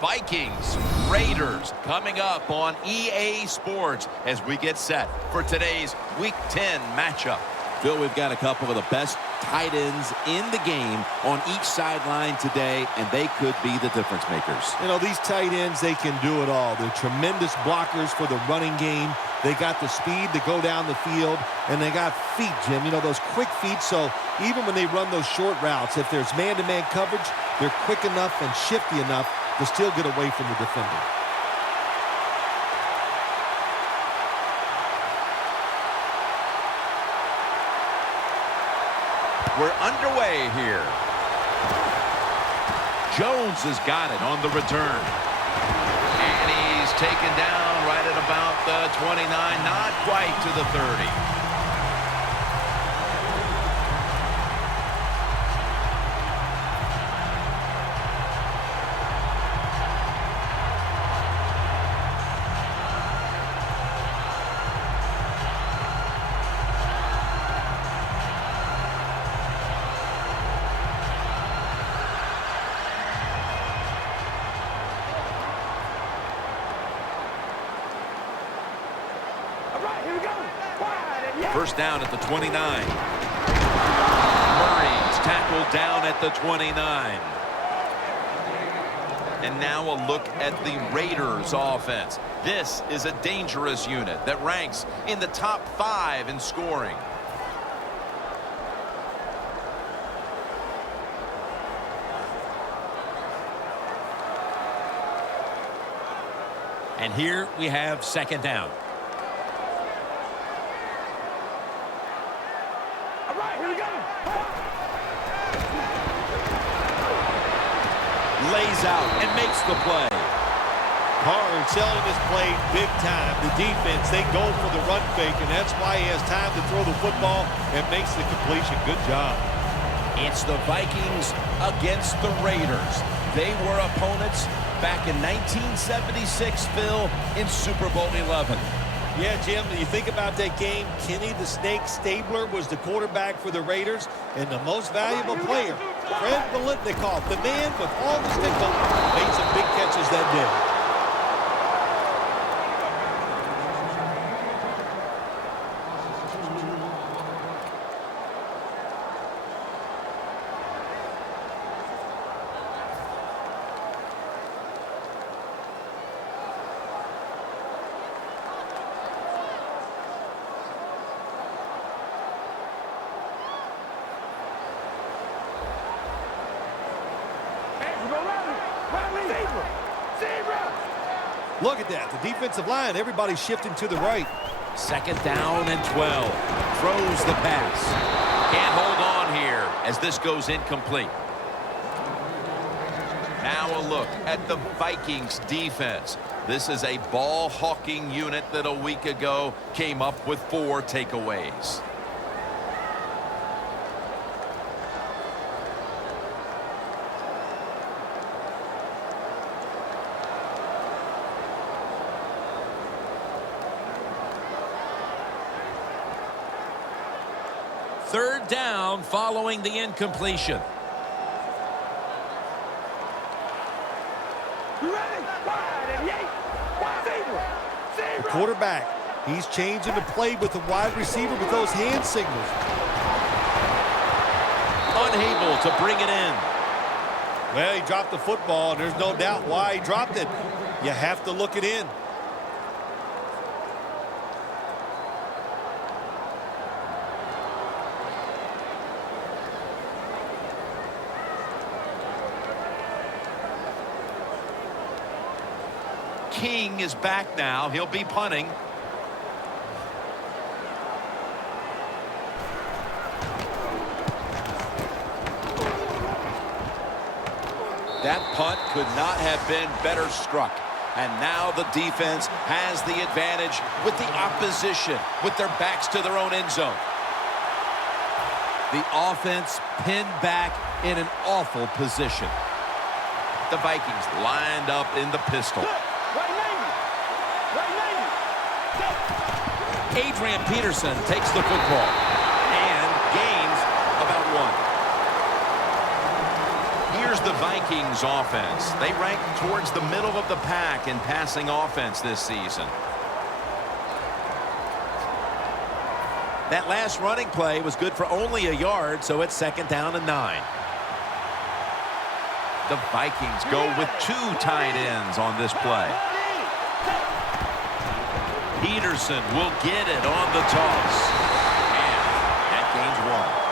Vikings, Raiders coming up on EA Sports as we get set for today's Week 10 matchup. Phil, we've got a couple of the best tight ends in the game on each sideline today, and they could be the difference makers. You know, these tight ends, they can do it all. They're tremendous blockers for the running game. They got the speed to go down the field, and they got feet, Jim. You know, those quick feet, so even when they run those short routes, if there's man-to-man coverage, they're quick enough and shifty enough to still get away from the defender. We're underway here. Jones has got it on the return. And he's taken down right at about the 29, not quite to the 30. First down at the 29. Murray's tackled down at the 29. And now a look at the Raiders offense. This is a dangerous unit that ranks in the top 5 in scoring. And here we have second down. Lays out and makes the play. Carr selling this play big time. The defense, they go for the run fake, and that's why he has time to throw the football and makes the completion. Good job. It's the Vikings against the Raiders. They were opponents back in 1976, Phil, in Super Bowl 11. Yeah, Jim, you think about that game, Kenny the Snake Stabler was the quarterback for the Raiders, and the most valuable player, Fred Biletnikoff, the man with all the stick, made some big catches that day. Look at that. The defensive line, everybody's shifting to the right. Second down and 12. Throws the pass. Can't hold on here as this goes incomplete. Now a look at the Vikings defense. This is a ball-hawking unit that a week ago came up with 4 takeaways. Third down following the incompletion. The quarterback, he's changing the play with the wide receiver with those hand signals. Unable to bring it in. Well, he dropped the football, and there's no doubt why he dropped it. You have to look it in. King is back now. He'll be punting. That punt could not have been better struck. And now the defense has the advantage with the opposition, with their backs to their own end zone. The offense pinned back in an awful position. The Vikings lined up in the pistol. Adrian Peterson takes the football and gains about 1. Here's the Vikings offense. They rank towards the middle of the pack in passing offense this season. That last running play was good for only a yard, so it's 2nd down and 9. The Vikings go with 2 tight ends on this play. Peterson will get it on the toss. And that gains 1.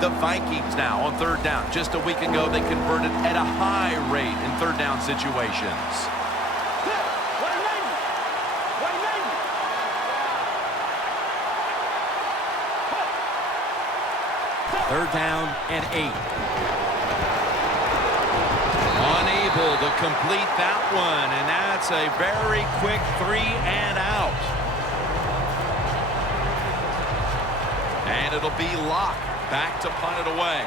The Vikings now on 3rd down. Just a week ago, they converted at a high rate in 3rd down situations. Third down and 8. Unable to complete that one, and that's a very quick 3 and out. And it'll be Locke back to punt it away.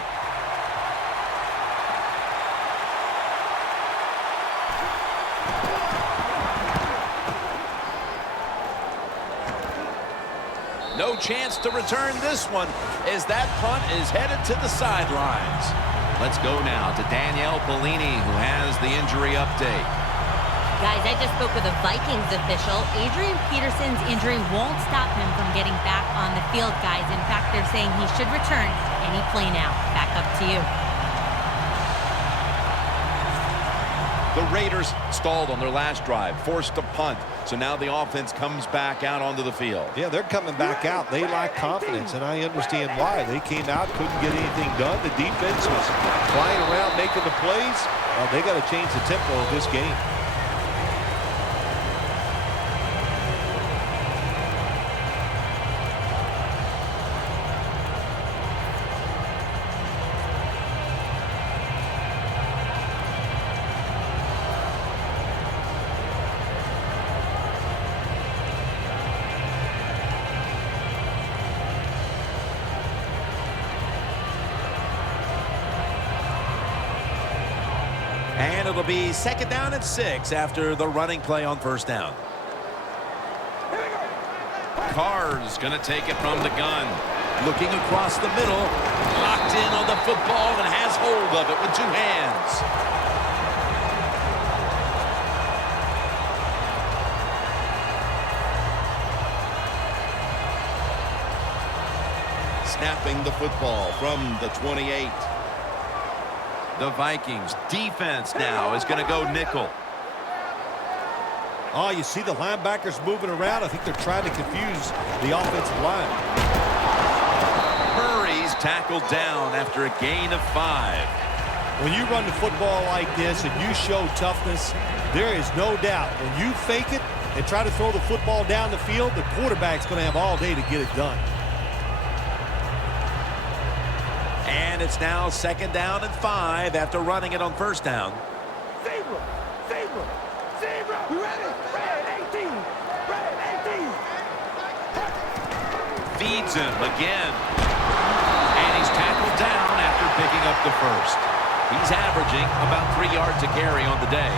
No chance to return this one as that punt is headed to the sidelines. Let's go now to Danielle Bellini, who has the injury update. Guys, I just spoke with a Vikings official. Adrian Peterson's injury won't stop him from getting back on the field, guys. In fact, they're saying he should return any play now. Back up to you. The Raiders stalled on their last drive, forced to punt. So now the offense comes back out onto the field. Yeah, they're coming back out. They lack confidence, and I understand why. They came out, couldn't get anything done. The defense was flying around making the plays. They got to change the tempo of this game. And it'll be 2nd down and 6 after the running play on 1st down. Carr's going to take it from the gun. Looking across the middle, locked in on the football and has hold of it with 2 hands. Snapping the football from the 28. The Vikings defense now is going to go nickel. Oh, you see the linebackers moving around. I think they're trying to confuse the offensive line. Murray's tackled down after a gain of 5. When you run the football like this and you show toughness, there is no doubt when you fake it and try to throw the football down the field, the quarterback's going to have all day to get it done. And it's now 2nd down and 5 after running it on 1st down. Zebra, zebra, zebra. We ready? Red 18, red 18. Feeds him again. And he's tackled down after picking up the first. He's averaging about 3 yards a carry on the day.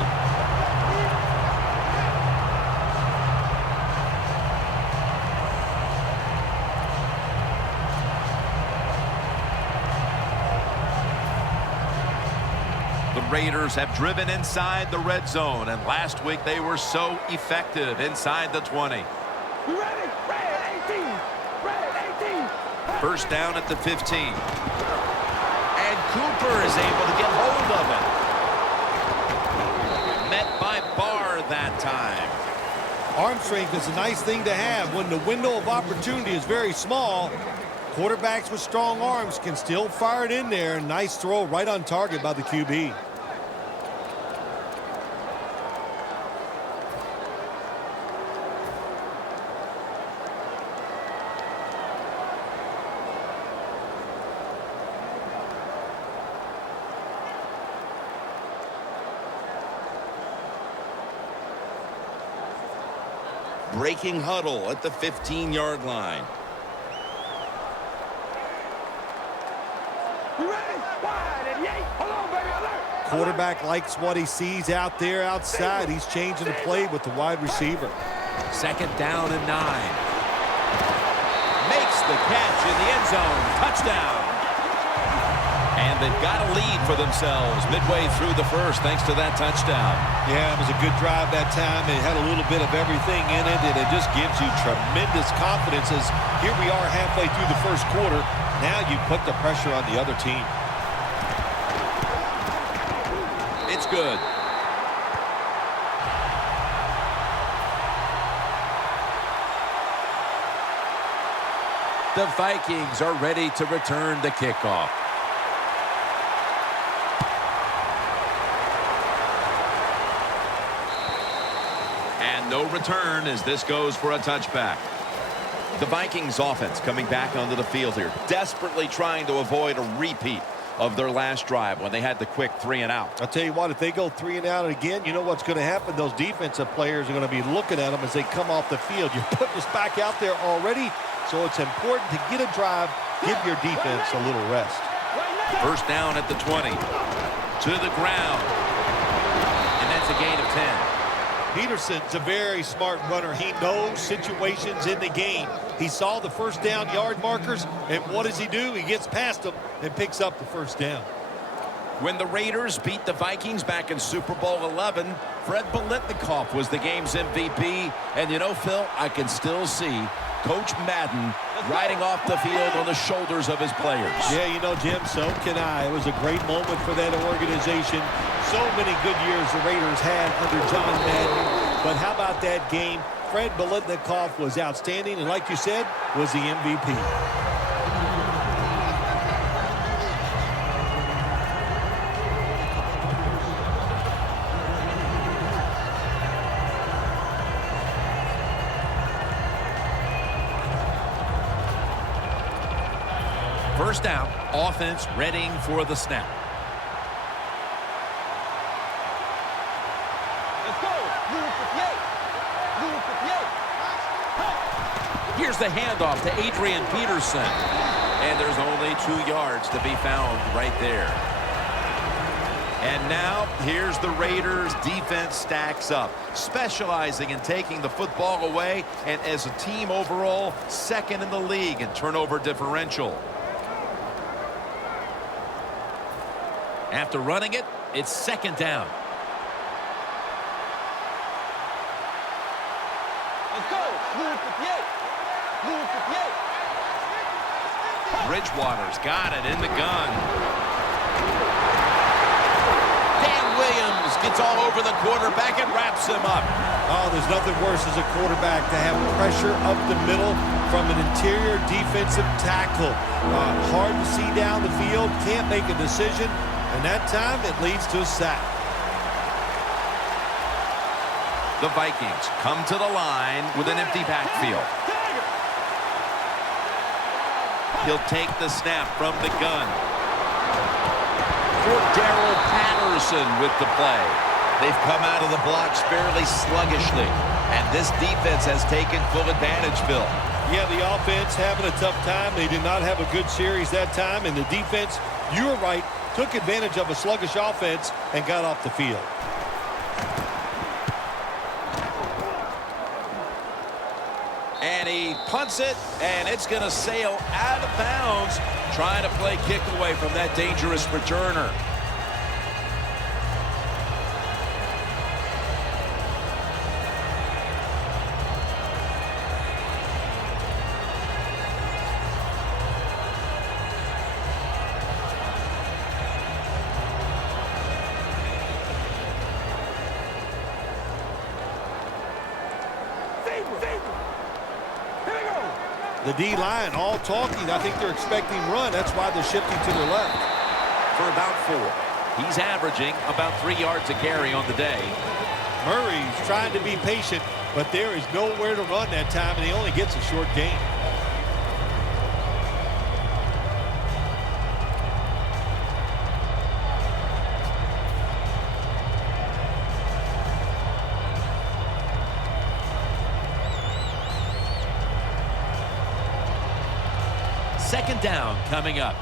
The Raiders have driven inside the red zone, and last week they were so effective inside the 20. We ready? Red 18, red 18. 1st down at the 15. And Cooper is able to get hold of it. Met by Barr that time. Arm strength is a nice thing to have when the window of opportunity is very small. Quarterbacks with strong arms can still fire it in there. Nice throw right on target by the QB. Breaking huddle at the 15-yard line. We ready? Wide 88. Hold on, baby. Alert. Quarterback likes what he sees out there outside. He's changing the play with the wide receiver. 2nd down and 9. the catch in the end zone. Touchdown. And they've got a lead for themselves midway through the first thanks to that touchdown. Yeah, it was a good drive that time. It had a little bit of everything in it, and it just gives you tremendous confidence as here we are halfway through the first quarter. Now you put the pressure on the other team. It's good. The Vikings are ready to return the kickoff. And no return as this goes for a touchback. The Vikings offense coming back onto the field here, desperately trying to avoid a repeat of their last drive when they had the quick 3-and-out. I'll tell you what, if they go 3-and-out again, you know what's going to happen. Those defensive players are going to be looking at them as they come off the field. You're putting us back out there already, so it's important to get a drive, give your defense a little rest. First down at the 20. To the ground. And that's a gain of 10. Peterson's a very smart runner. He knows situations in the game. He saw the first down yard markers, and what does he do? He gets past them and picks up the first down. When the Raiders beat the Vikings back in Super Bowl 11, Fred Biletnikoff was the game's MVP. And you know, Phil, I can still see Coach Madden riding off the field on the shoulders of his players. Yeah, you know, Jim, so can I. It was a great moment for that organization. So many good years the Raiders had under John Madden. But how about that game? Fred Biletnikoff was outstanding, and like you said, was the MVP. First down, offense readying for the snap. Let's go. Here's the handoff to Adrian Peterson. And there's only 2 yards to be found right there. And now, here's the Raiders' defense stacks up, specializing in taking the football away, and as a team overall, second in the league in turnover differential. After running it, it's second down. Let's go. Bridgewater's got it in the gun. Dan Williams gets all over the quarterback and wraps him up. Oh, there's nothing worse as a quarterback to have pressure up the middle from an interior defensive tackle. Hard to see down the field, can't make a decision, and that time it leads to a sack. The Vikings come to the line with an empty backfield. He'll take the snap from the gun. For Darrell Patterson with the play. They've come out of the blocks fairly sluggishly, and this defense has taken full advantage, Phil. Yeah, the offense having a tough time. They did not have a good series that time, and the defense, you were right, took advantage of a sluggish offense and got off the field. And he punts it, and it's going to sail out of bounds, trying to play kick away from that dangerous returner. The D-line all talking. I think they're expecting run. That's why they're shifting to their left. For about 4. He's averaging about 3 yards a carry on the day. Murray's trying to be patient, but there is nowhere to run that time, and he only gets a short gain. Second down coming up.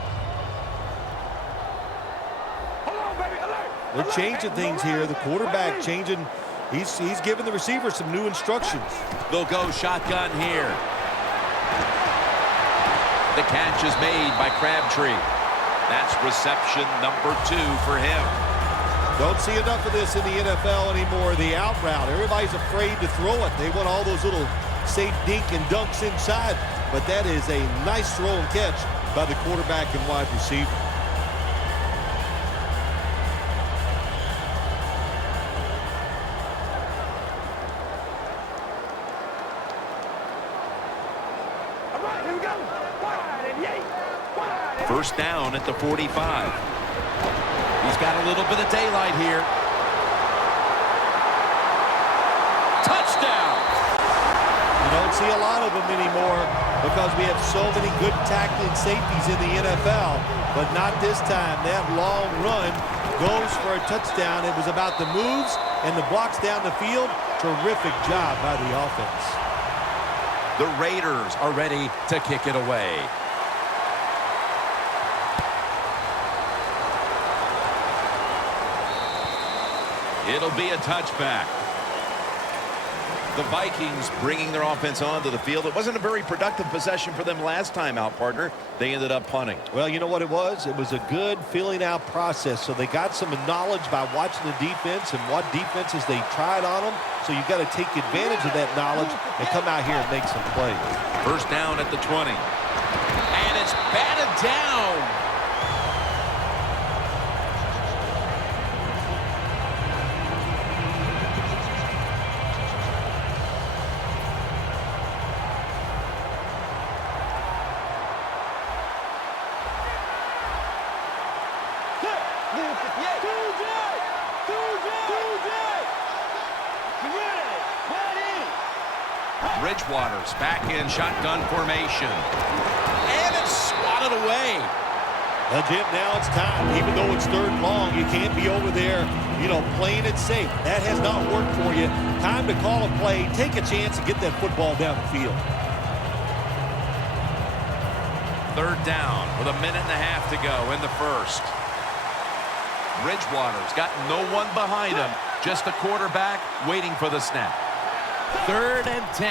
They're changing things here. The quarterback changing. He's giving the receiver some new instructions. They'll go shotgun here. The catch is made by Crabtree. That's reception number 2 for him. Don't see enough of this in the NFL anymore. The out route. Everybody's afraid to throw it. They want all those little safe dink and dunks inside. But that is a nice throw and catch by the quarterback and wide receiver. All right, here we go. Wide and yay. Wide and First down at the 45. He's got a little bit of daylight here. Touchdown! You don't see a lot of them anymore because we have so many good tackling safeties in the NFL, but not this time. That long run goes for a touchdown. It was about the moves and the blocks down the field. Terrific job by the offense. The Raiders are ready to kick it away. It'll be a touchback. The Vikings bringing their offense onto the field. It wasn't a very productive possession for them last time out, partner. They ended up punting. Well, you know what it was? It was a good filling out process. So they got some knowledge by watching the defense and what defenses they tried on them. So you've got to take advantage of that knowledge and come out here and make some plays. First down at the 20. And it's batted down. Bridgewater's back in shotgun formation. And it's swatted away. Well, Jim, now it's time. Even though it's 3rd and long, you can't be over there, playing it safe. That has not worked for you. Time to call a play, take a chance, and get that football down the field. 3rd down with a minute and a half to go in the first. Bridgewater's got no one behind him. Just the quarterback waiting for the snap. 3rd and 10.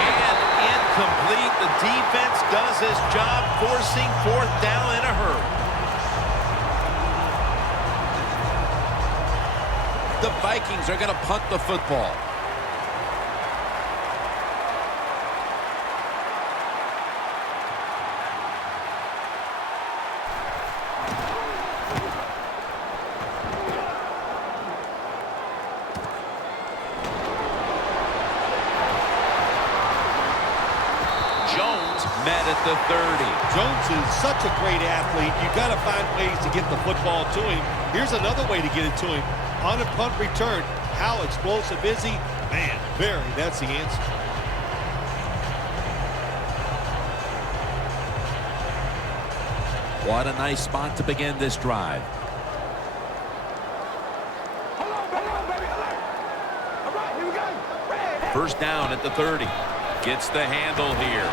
And incomplete. The defense does his job, forcing 4th down in a hurry. The Vikings are going to punt the football. Met at the 30. Jones is such a great athlete. You got to find ways to get the football to him. Here's another way to get it to him. On a punt return, how explosive is he? Man, very. That's the answer. What a nice spot to begin this drive. hold on, baby. All right, here we go. Red. First down at the 30. Gets the handle here.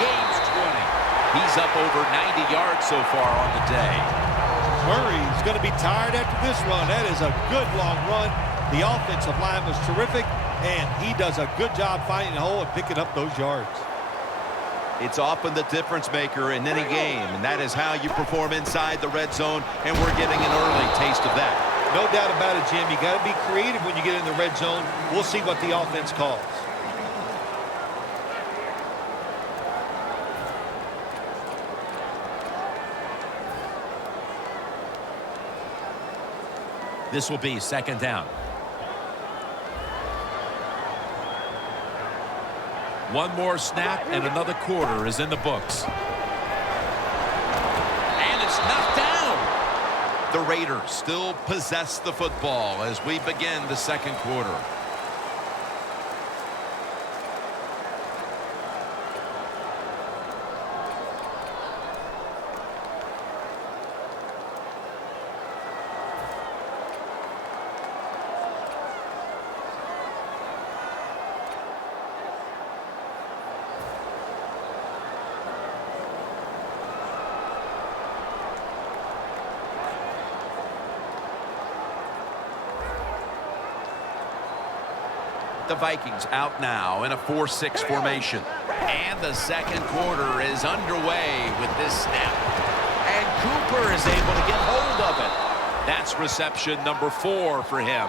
Gains 20. He's up over 90 yards so far on the day. Murray's going to be tired after this run. That is a good long run. The offensive line was terrific, and he does a good job finding the hole and picking up those yards. It's often the difference maker in any game, and that is how you perform inside the red zone, and we're getting an early taste of that. No doubt about it, Jim. You got to be creative when you get in the red zone. We'll see what the offense calls. This will be 2nd down. One more snap and another quarter is in the books. And it's knocked down. The Raiders still possess the football as we begin the 2nd quarter. The Vikings out now in a 4-6 formation. And the second quarter is underway with this snap. And Cooper is able to get hold of it. That's reception number 4 for him.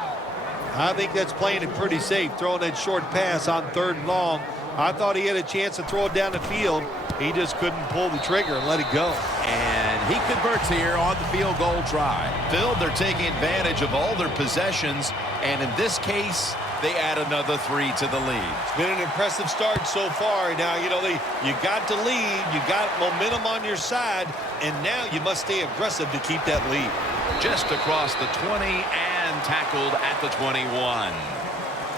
I think that's playing it pretty safe, throwing that short pass on 3rd and long. I thought he had a chance to throw it down the field. He just couldn't pull the trigger and let it go. And he converts here on the field goal try. Phil, they're taking advantage of all their possessions, and in this case, they add another 3 to the lead. It's been an impressive start so far. Now, you got to lead, you got momentum on your side, and now you must stay aggressive to keep that lead. Just across the 20 and tackled at the 21.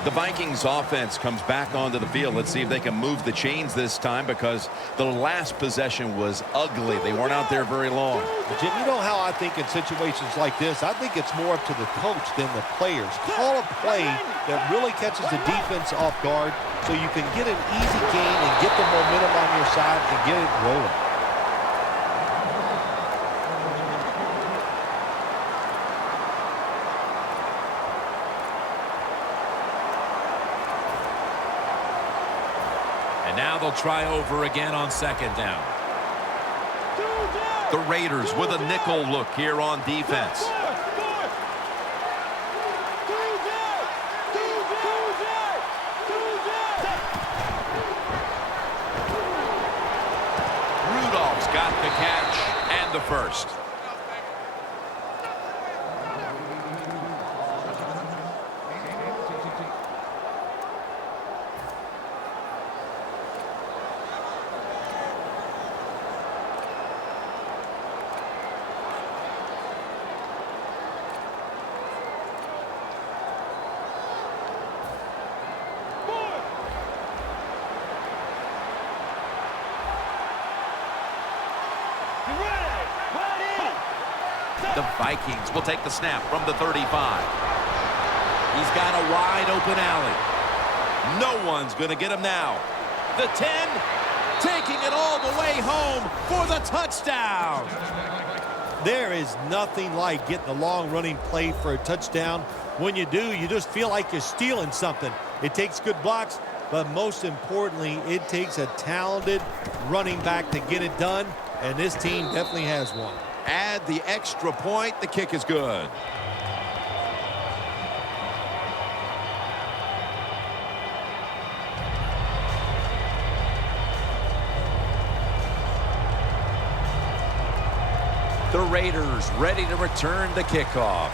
The Vikings offense comes back onto the field. Let's see if they can move the chains this time, because the last possession was ugly. They weren't out there very long. Jim, you know how I think in situations like this, I think it's more up to the coach than the players. Call a play that really catches the defense off guard so you can get an easy gain and get the momentum on your side and get it rolling. Now they'll try over again on 2nd down. The Raiders with a nickel look here on defense. Rudolph's got the catch and the first. The Vikings will take the snap from the 35. He's got a wide open alley. No one's going to get him now. The 10, taking it all the way home for the touchdown. There is nothing like getting a long running play for a touchdown. When you do, you just feel like you're stealing something. It takes good blocks, but most importantly, it takes a talented running back to get it done, and this team definitely has one. Add the extra point. The kick is good. The Raiders ready to return the kickoff.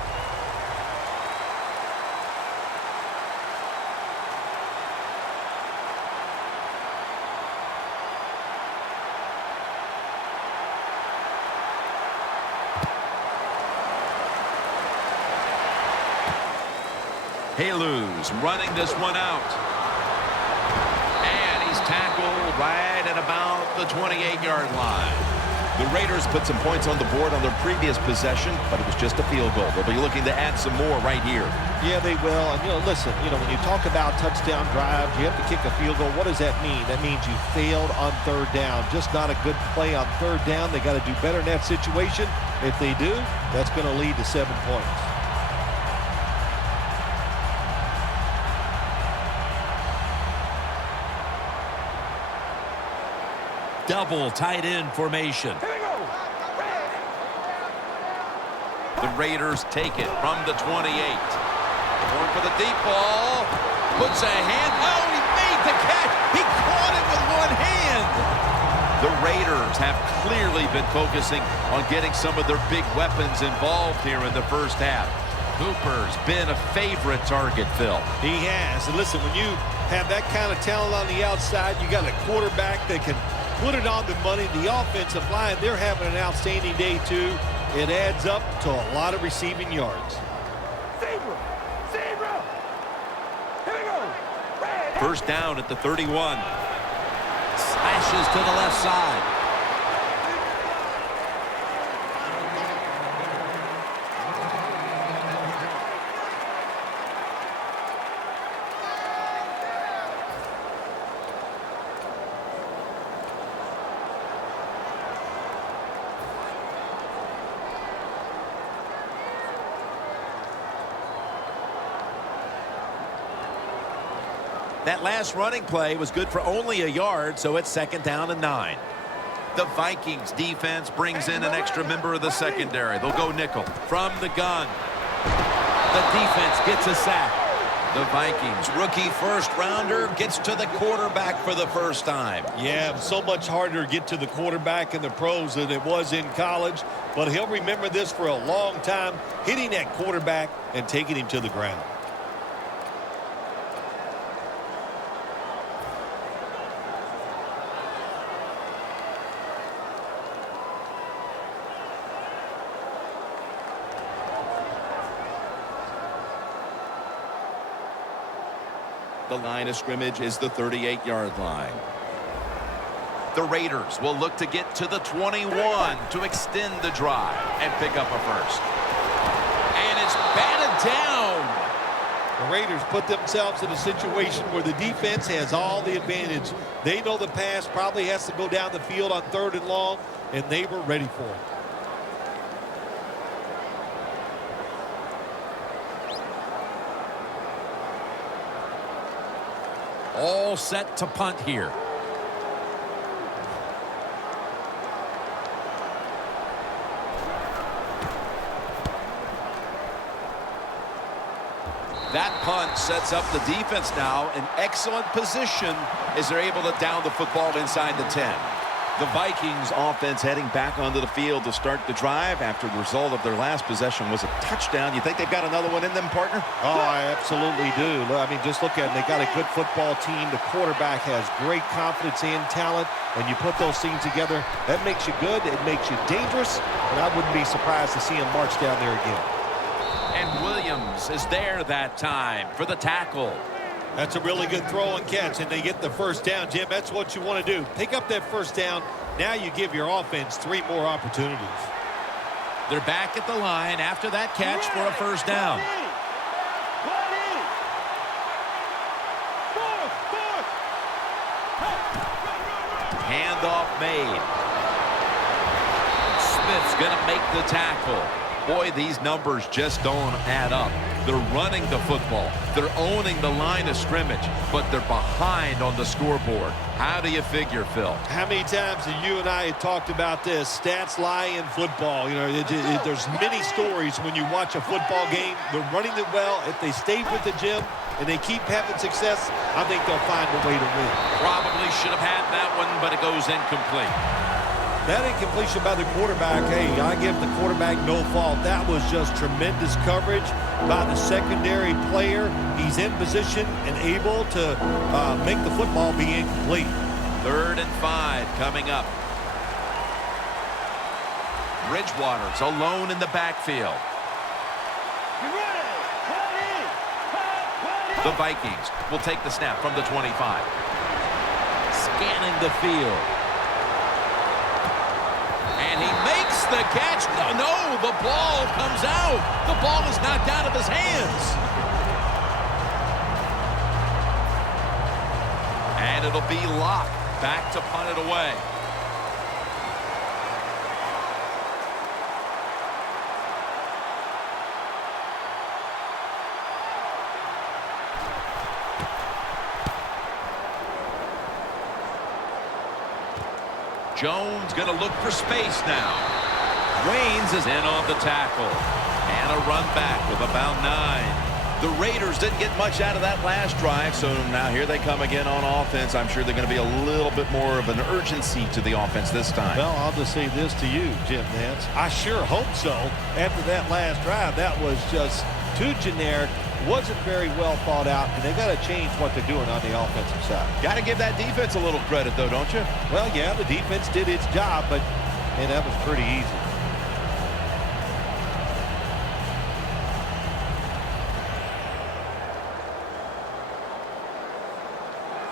Haluz running this one out. And he's tackled right at about the 28-yard line. The Raiders put some points on the board on their previous possession, but it was just a field goal. They'll be looking to add some more right here. Yeah, they will. And, listen, when you talk about touchdown drives, you have to kick a field goal. What does that mean? That means you failed on 3rd down. Just not a good play on 3rd down. They got to do better in that situation. If they do, that's going to lead to 7 points. Double tight end formation. The Raiders take it from the 28. Going for the deep ball. Puts a hand. Oh, he made the catch. He caught it with one hand. The Raiders have clearly been focusing on getting some of their big weapons involved here in the first half. Cooper's been a favorite target, Phil. He has. And listen, when you have that kind of talent on the outside, you got a quarterback that can put it on the money. The offensive line, they're having an outstanding day, too. It adds up to a lot of receiving yards. First down at the 31. Slashes to the left side. That last running play was good for only a yard, so it's 2nd down and 9. The Vikings defense brings in an extra member of the secondary. They'll go nickel from the gun. The defense gets a sack. The Vikings rookie first-rounder gets to the quarterback for the first time. Yeah, so much harder to get to the quarterback in the pros than it was in college. But he'll remember this for a long time, hitting that quarterback and taking him to the ground. The line of scrimmage is the 38-yard line. The Raiders will look to get to the 21 to extend the drive and pick up a first. And it's batted down. The Raiders put themselves in a situation where the defense has all the advantage. They know the pass probably has to go down the field on 3rd and long, and they were ready for it. All set to punt here. That punt sets up the defense now in excellent position as they're able to down the football inside the 10. The Vikings offense heading back onto the field to start the drive after the result of their last possession was a touchdown. You think they've got another one in them, partner? Oh, I absolutely do. I mean, just look at them. They got a good football team. The quarterback has great confidence and talent. When you put those things together, that makes you good. It makes you dangerous. And I wouldn't be surprised to see him march down there again. And Williams is there that time for the tackle. That's a really good throw and catch, and they get the first down, Jim. That's what you want to do. Pick up that first down. Now you give your offense 3 more opportunities. They're back at the line after that catch for a first down. Handoff made. Smith's going to make the tackle. Boy, these numbers just don't add up. They're running the football. They're owning the line of scrimmage, but they're behind on the scoreboard. How do you figure, Phil? How many times have you and I had talked about this? Stats lie in football. You know, there's many stories when you watch a football game. They're running it well. If they stay with the gym and they keep having success, I think they'll find a way to win. Probably should have had that one, but it goes incomplete. That incompletion by the quarterback, hey, I give the quarterback no fault. That was just tremendous coverage by the secondary player. He's in position and able to make the football be incomplete. 3rd and 5 coming up. Bridgewater's alone in the backfield. The Vikings will take the snap from the 25. Scanning the field. And he makes the catch. No, the ball comes out. The ball is knocked out of his hands. And it'll be locked. Back to punt it away. Jones going to look for space now. Waynes is in on the tackle. And a run back with about 9. The Raiders didn't get much out of that last drive, so now here they come again on offense. I'm sure they're going to be a little bit more of an urgency to the offense this time. Well, I'll just say this to you, Jim Nance. I sure hope so. After that last drive, that was just too generic. Wasn't very well thought out, and they got to change what they're doing on the offensive side. Got to give that defense a little credit, though, don't you? Well, yeah, the defense did its job, but man, that was pretty easy.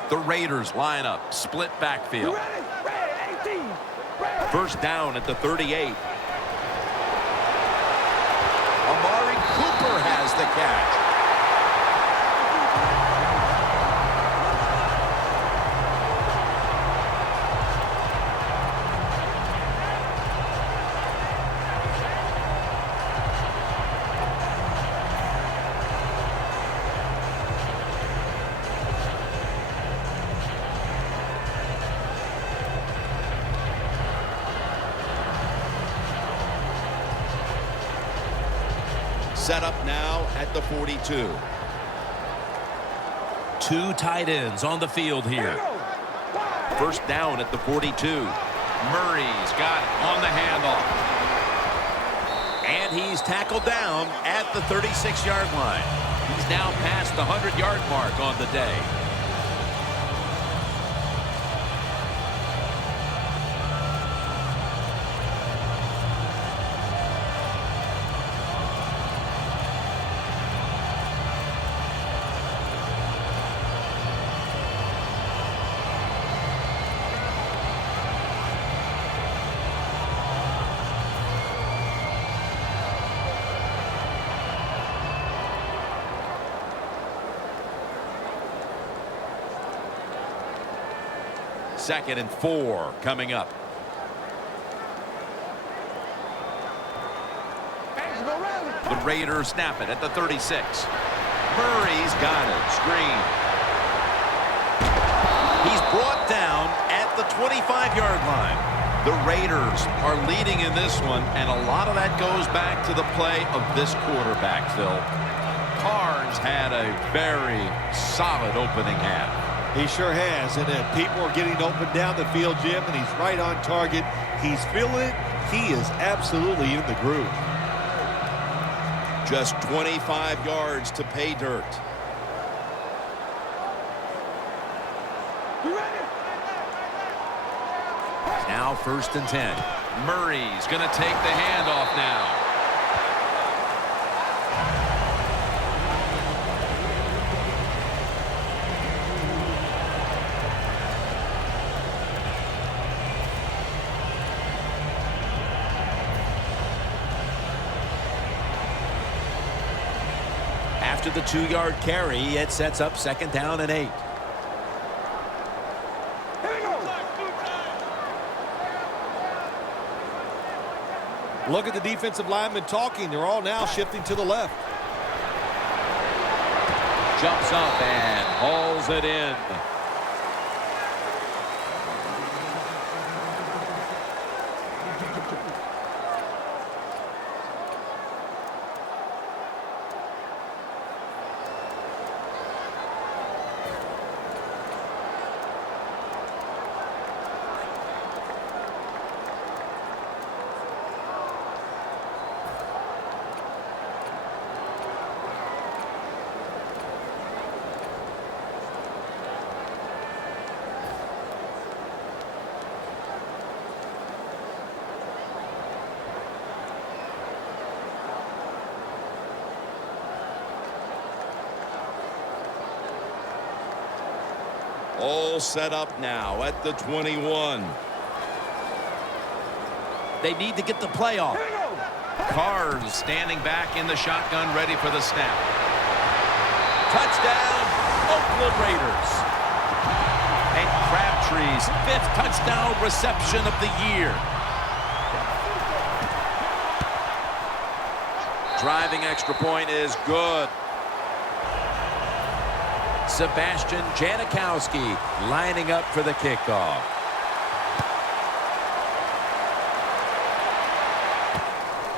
The Raiders line up, split backfield. First down at the 38. Amari Cooper has the catch. Set up now at the 42. Two tight ends on the field here. First down at the 42. Murray's got it on the handoff. And he's tackled down at the 36-yard line. He's now past the 100-yard mark on the day. Second and 4 coming up. The Raiders snap it at the 36. Murray's got it. Screen. He's brought down at the 25-yard line. The Raiders are leading in this one, and a lot of that goes back to the play of this quarterback, Phil. Carnes had a very solid opening half. He sure has, and people are getting open down the field, Jim, and he's right on target. He's feeling it. He is absolutely in the groove. Just 25 yards to pay dirt. Now first and 10. Murray's going to take the handoff now. After the 2-yard carry, it sets up second down and 8. Look at the defensive linemen talking. They're all now shifting to the left. Jumps up and hauls it in. All set up now at the 21. They need to get the play off. Carnes standing back in the shotgun, ready for the snap. Touchdown, Oakland Raiders. And Crabtree's 5th touchdown reception of the year. Driving extra point is good. Sebastian Janikowski lining up for the kickoff.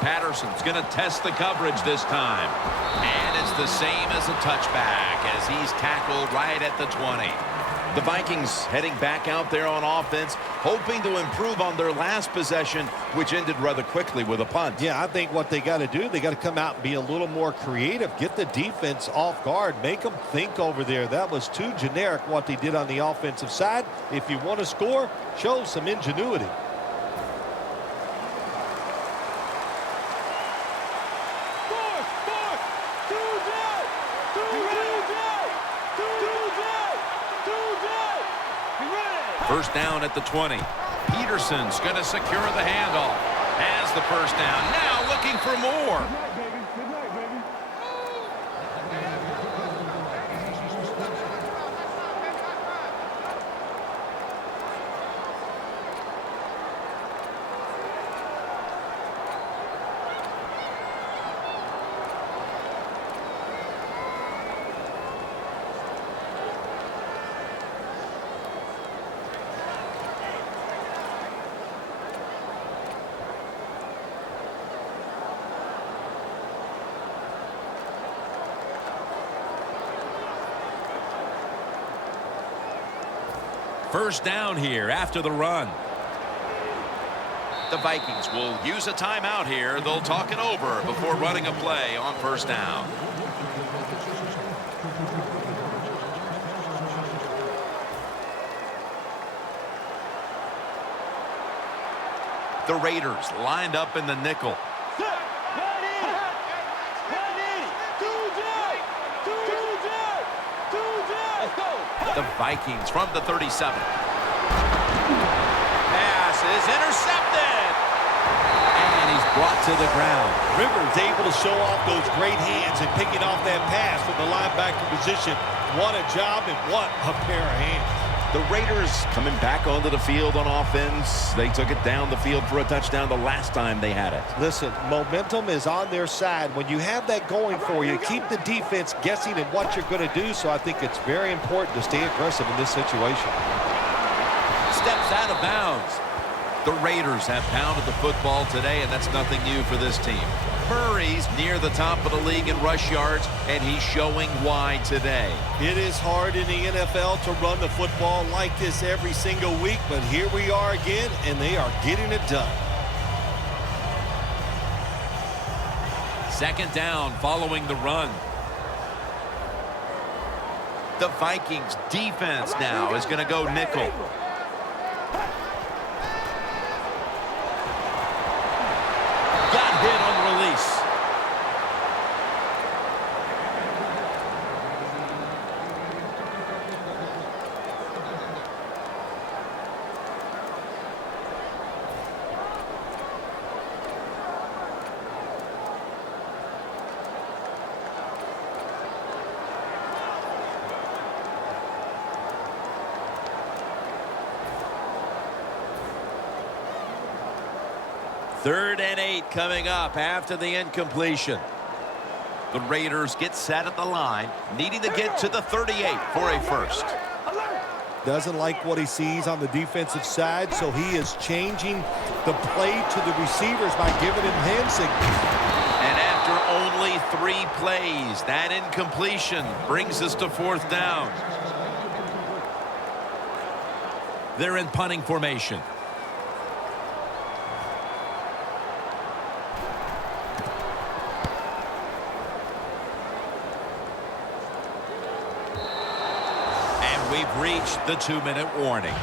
Patterson's going to test the coverage this time. And it's the same as a touchback as he's tackled right at the 20. The Vikings heading back out there on offense, hoping to improve on their last possession, which ended rather quickly with a punt. Yeah, I think what they got to do, they got to come out and be a little more creative, get the defense off guard, make them think over there. That was too generic what they did on the offensive side. If you want to score, show some ingenuity. First down at the 20. Peterson's going to secure the handoff. Has the first down. Now looking for more. First down here after the run. The Vikings will use a timeout here. They'll talk it over before running a play on first down. The Raiders lined up in the nickel. The Vikings from the 37. Pass is intercepted. And he's brought to the ground. Rivers able to show off those great hands and picking off that pass from the linebacker position. What a job and what a pair of hands. The Raiders coming back onto the field on offense. They took it down the field for a touchdown the last time they had it. Listen, momentum is on their side. When you have that going for you, keep the defense guessing at what you're going to do. So I think it's very important to stay aggressive in this situation. Steps out of bounds. The Raiders have pounded the football today, and that's nothing new for this team. Murray's near the top of the league in rush yards, and he's showing why today. It is hard in the NFL to run the football like this every single week, but here we are again, and they are getting it done. Second down following the run. The Vikings defense now is going to go nickel. Got hit on the release. Third and 8 coming up after the incompletion. The Raiders get set at the line, needing to get to the 38 for a first. Doesn't like what he sees on the defensive side, so he is changing the play to the receivers by giving him hand signals. And after only 3 plays, that incompletion brings us to fourth down. They're in punting formation. We've reached the 2-minute warning.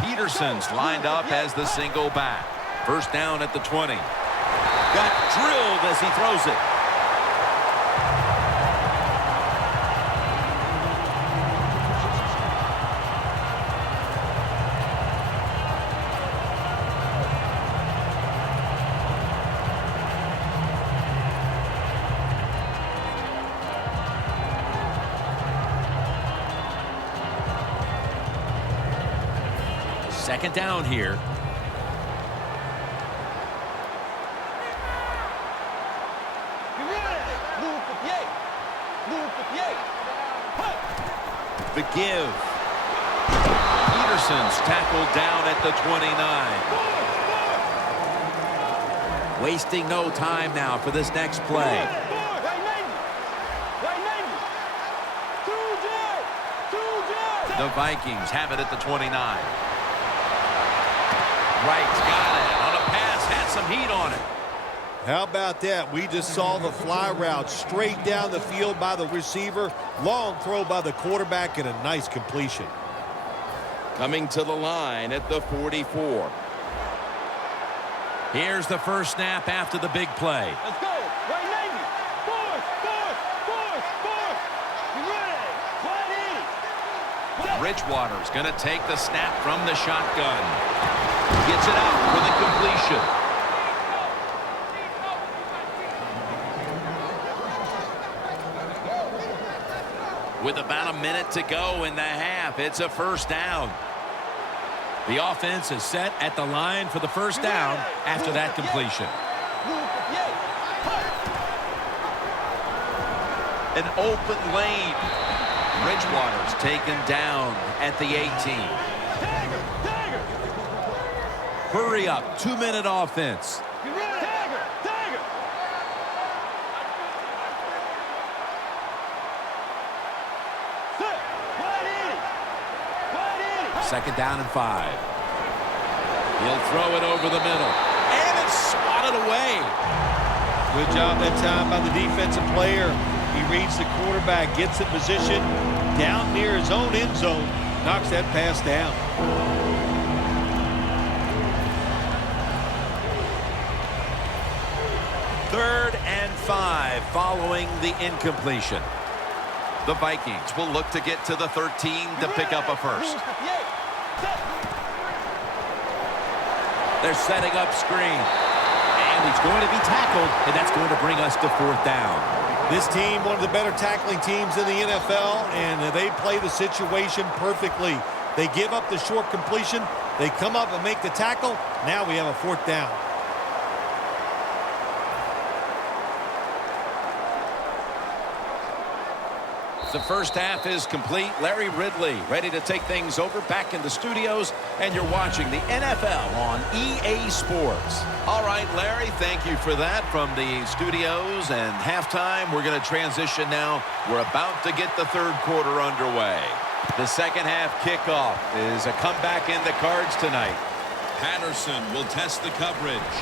Peterson's lined up as the single back. First down at the 20. Got drilled as he throws it. Second down here. The give. Peterson's tackled down at the 29. Wasting no time now for this next play. The Vikings have it at the 29. Wright's got it on a pass, had some heat on it. How about that? We just saw the fly route straight down the field by the receiver. Long throw by the quarterback and a nice completion. Coming to the line at the 44. Here's the first snap after the big play. Let's go. Right 90. Force. You ready? Bridgewater's going to take the snap from the shotgun. Gets it out for the completion. With about a minute to go in the half, it's a first down. The offense is set at the line for the first down after that completion. An open lane. Bridgewater's taken down at the 18. Hurry up. 2-minute offense. Second down and 5. He'll throw it over the middle. And it's swatted away. Good job that time by the defensive player. He reads the quarterback, gets in position down near his own end zone, knocks that pass down. Third and 5 following the incompletion. The Vikings will look to get to the 13 to pick up a first. They're setting up screen. And he's going to be tackled, and that's going to bring us to 4th down. This team, one of the better tackling teams in the NFL, and they play the situation perfectly. They give up the short completion. They come up and make the tackle. Now we have a 4th down. The first half is complete. Larry Ridley ready to take things over back in the studios, and you're watching the NFL on EA Sports. All right, Larry, thank you for that from the studios and halftime. We're going to transition now. We're about to get the third quarter underway. The second half kickoff is a comeback in the cards tonight. Patterson will test the coverage.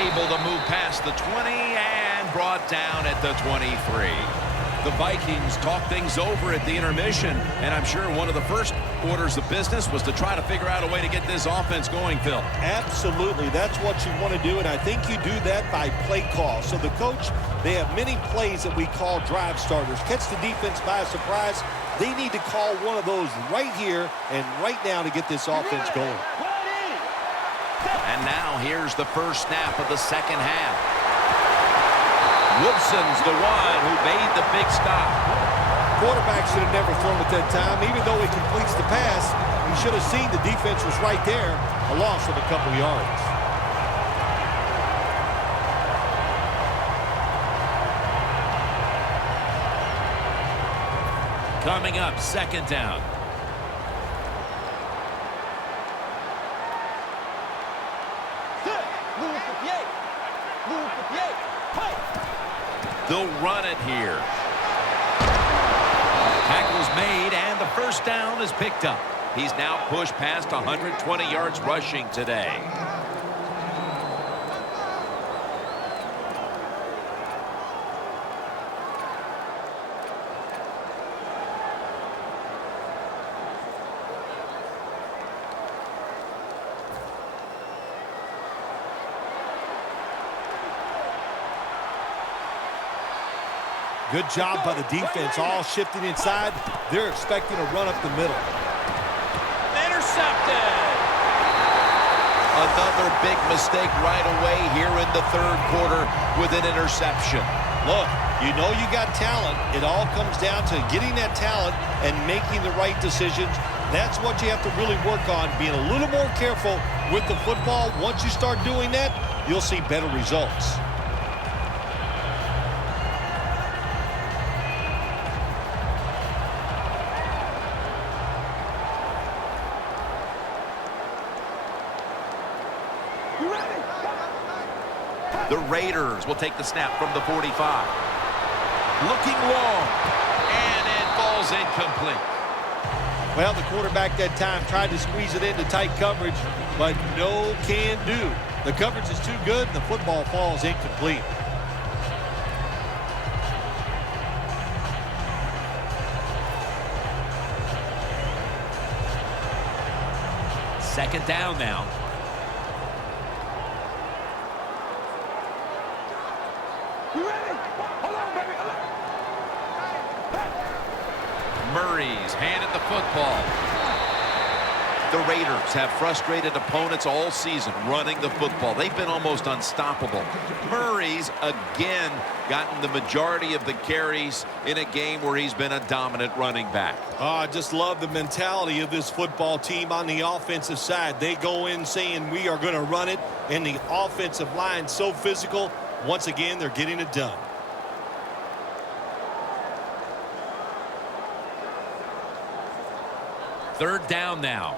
Able to move past the 20 and brought down at the 23. The Vikings talk things over at the intermission, and I'm sure one of the first orders of business was to try to figure out a way to get this offense going, Phil. Absolutely. That's what you want to do, and I think you do that by play call. So the coach, they have many plays that we call drive starters. Catch the defense by surprise. They need to call one of those right here and right now to get this offense going. And now here's the first snap of the second half. Woodson's the one who made the big stop. Quarterback should have never thrown at that time. Even though he completes the pass, he should have seen the defense was right there. A loss of a couple yards. Coming up, second down. They'll run it here. Tackle's made, and the first down is picked up. He's now pushed past 120 yards rushing today. Good job by the defense, all shifting inside. They're expecting a run up the middle. Intercepted! Another big mistake right away here in the third quarter with an interception. Look, you know you got talent. It all comes down to getting that talent and making the right decisions. That's what you have to really work on, being a little more careful with the football. Once you start doing that, you'll see better results. The Raiders will take the snap from the 45. Looking long, and it falls incomplete. Well, the quarterback that time tried to squeeze it into tight coverage, but no can do. The coverage is too good, and the football falls incomplete. Second down now. Murray's handed the football. The Raiders have frustrated opponents all season running the football. They've been almost unstoppable. Murray's again gotten the majority of the carries in a game where he's been a dominant running back. I just love the mentality of this football team on the offensive side. They go in saying we are going to run it, and the offensive line so physical. Once again, they're getting it done. Third down now.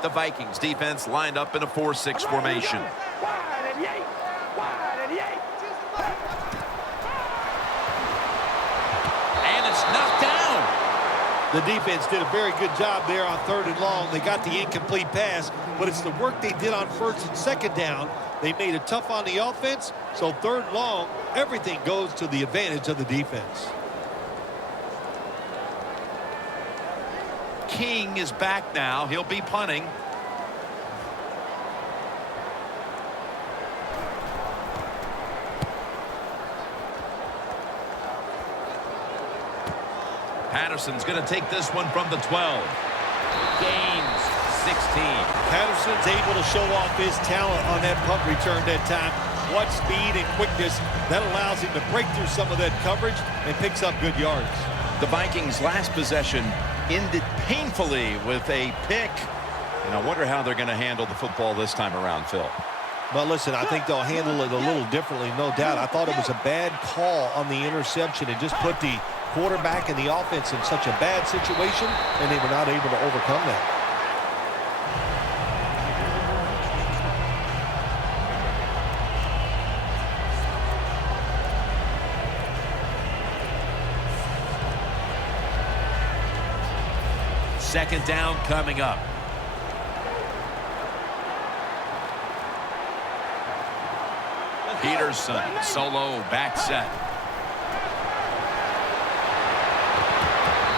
The Vikings defense lined up in a 4-6 formation. Wide and yank. Wide and yank. And it's knocked down. The defense did a very good job there on 3rd and long. They got the incomplete pass, but it's the work they did on 1st and 2nd down. They made it tough on the offense, so 3rd and long, everything goes to the advantage of the defense. King is back now. He'll be punting. Patterson's going to take this one from the 12. Gains 16. Patterson's able to show off his talent on that punt return that time. What speed and quickness that allows him to break through some of that coverage and picks up good yards. The Vikings' last possession ended painfully with a pick. And I wonder how they're going to handle the football this time around, Phil. But listen, I think they'll handle it a little differently, no doubt. I thought it was a bad call on the interception. It just put the quarterback and the offense in such a bad situation, and they were not able to overcome that. Second down coming up. Peterson, solo, back set.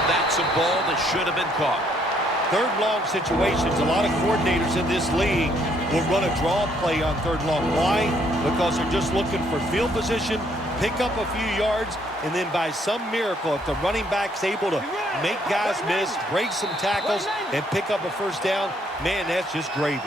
That's a ball that should have been caught. 3rd long situations, a lot of coordinators in this league will run a draw play on 3rd long. Why? Because they're just looking for field position, pick up a few yards, and then by some miracle, if the running back's able to make guys miss, break some tackles, and pick up a 1st down, man, that's just gravy.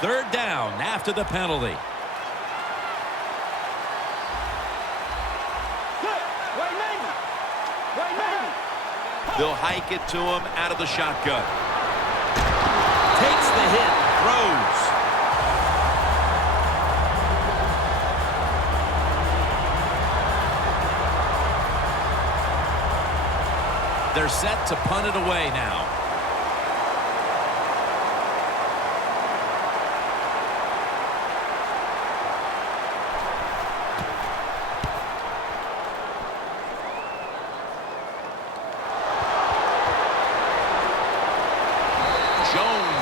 Third down after the penalty. They'll hike it to him out of the shotgun. Takes the hit. Throws. They're set to punt it away now.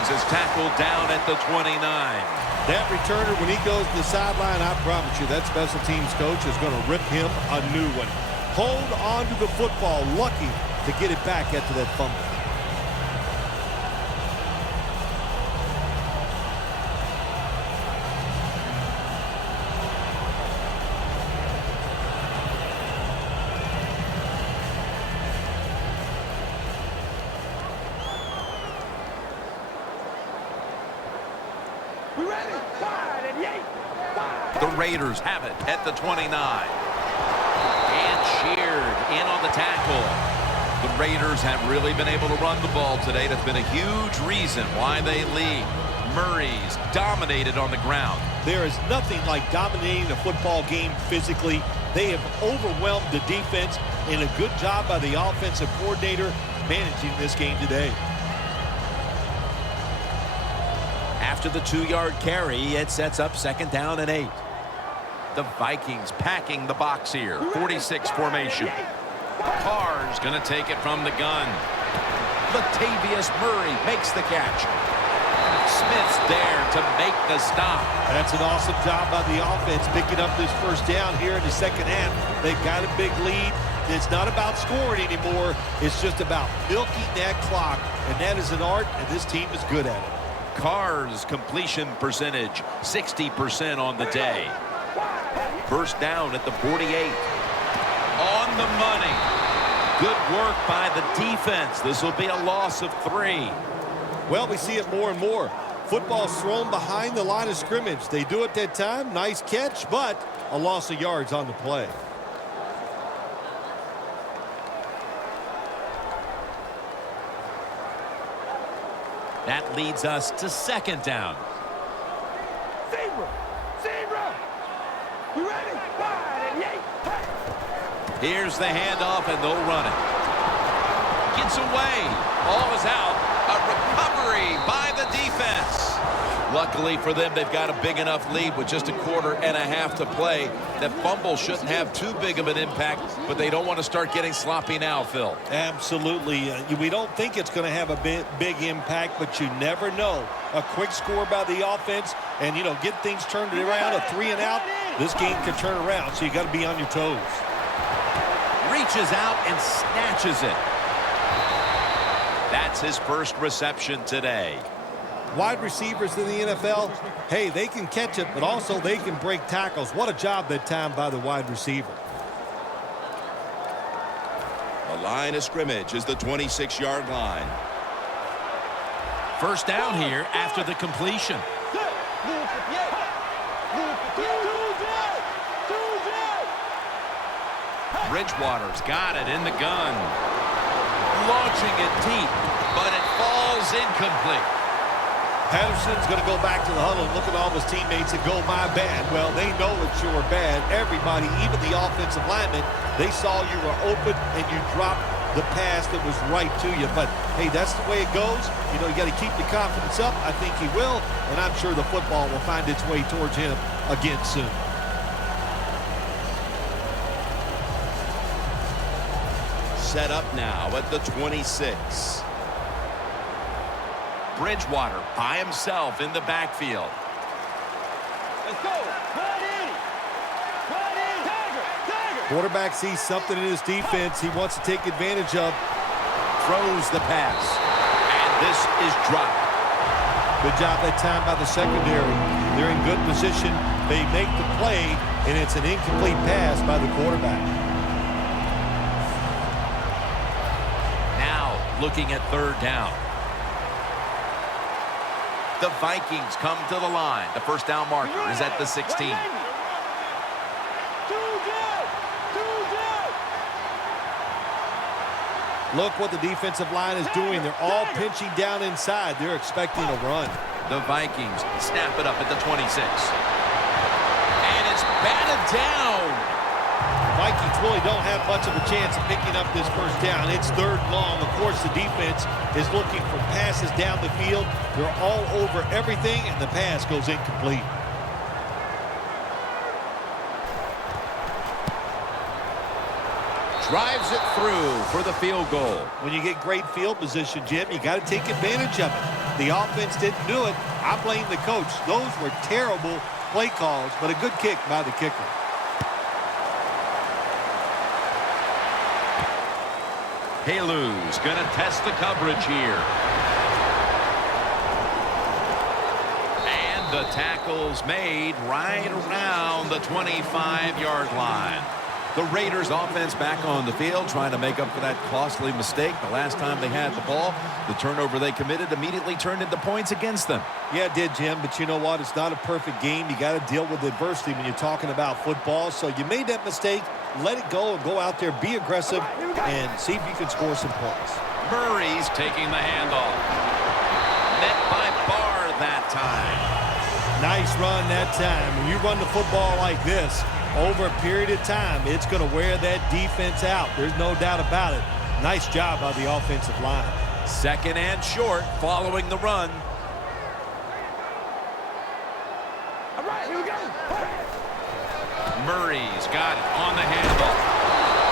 Is tackled down at the 29. That returner, when he goes to the sideline, I promise you that special teams coach is going to rip him a new one. Hold on to the football, lucky to get it back after that fumble. The Raiders have it at the 29. And cheered in on the tackle. The Raiders have really been able to run the ball today. That's been a huge reason why they lead. Murray's dominated on the ground. There is nothing like dominating a football game physically. They have overwhelmed the defense, and a good job by the offensive coordinator managing this game today. After the 2-yard carry, it sets up 2nd down and 8. The Vikings packing the box here. 46 formation. Carr's going to take it from the gun. Latavius Murray makes the catch. Smith's there to make the stop. That's an awesome job by the offense picking up this 1st down here in the 2nd half. They've got a big lead. It's not about scoring anymore. It's just about milking that clock, and that is an art, and this team is good at it. Carr's completion percentage, 60% on the day. First down at the 48. On the money. Good work by the defense. This will be a loss of 3. Well, we see it more and more. Football's thrown behind the line of scrimmage. They do it that time. Nice catch, but a loss of yards on the play. That leads us to second down. Zebra! Zebra! You ready? Wide and yay! Here's the handoff, and they'll run it. Gets away. Ball is out. A recovery by the defense. Luckily for them, they've got a big enough lead with just a quarter and a half to play. That fumble shouldn't have too big of an impact, but they don't want to start getting sloppy now, Phil. Absolutely. We don't think it's going to have a big impact, but you never know. A quick score by the offense and, get things turned around, a 3 and out. This game can turn around, so you got to be on your toes. Reaches out and snatches it. That's his first reception today. Wide receivers in the NFL, hey, they can catch it, but also they can break tackles. What a job that time by the wide receiver. The line of scrimmage is the 26-yard line. First down here after the completion. Bridgewater's got it in the gun. Launching it deep, but it falls incomplete. Patterson's going to go back to the huddle and look at all his teammates and go, my bad. Well, they know it's your bad. Everybody, even the offensive linemen, they saw you were open and you dropped the pass that was right to you. But, hey, that's the way it goes. You got to keep the confidence up. I think he will, and I'm sure the football will find its way towards him again soon. Set up now at the 26. Bridgewater by himself in the backfield. Let's go! Run in! Run in! Tiger! Tiger! Quarterback sees something in his defense he wants to take advantage of. Throws the pass. And this is dropped. Good job that time by the secondary. They're in good position. They make the play, and it's an incomplete pass by the quarterback. Now looking at third down. The Vikings come to the line. The first down marker is at the 16. Look what the defensive line is doing. They're all pinching down inside. They're expecting a run. The Vikings snap it up at the 26. And it's batted down. The Vikings really don't have much of a chance of picking up this first down. It's third and long. Of course, the defense is looking for passes down the field. They're all over everything, and the pass goes incomplete. Drives it through for the field goal. When you get great field position, Jim, you got to take advantage of it. The offense didn't do it. I blame the coach. Those were terrible play calls, but a good kick by the kicker. Halu's going to test the coverage here. And the tackle's made right around the 25-yard line. The Raiders offense back on the field trying to make up for that costly mistake. The last time they had the ball, the turnover they committed immediately turned into points against them. Yeah, it did, Jim, but you know what? It's not a perfect game. You got to deal with adversity when you're talking about football. So you made that mistake. Let it go and go out there, be aggressive, and see if you can score some points. Murray's taking the handoff. Met by Barr that time. Nice run that time. When you run the football like this, over a period of time, it's going to wear that defense out. There's no doubt about it. Nice job by the offensive line. Second and short following the run. All right, here we go. Murray's got it on the handoff.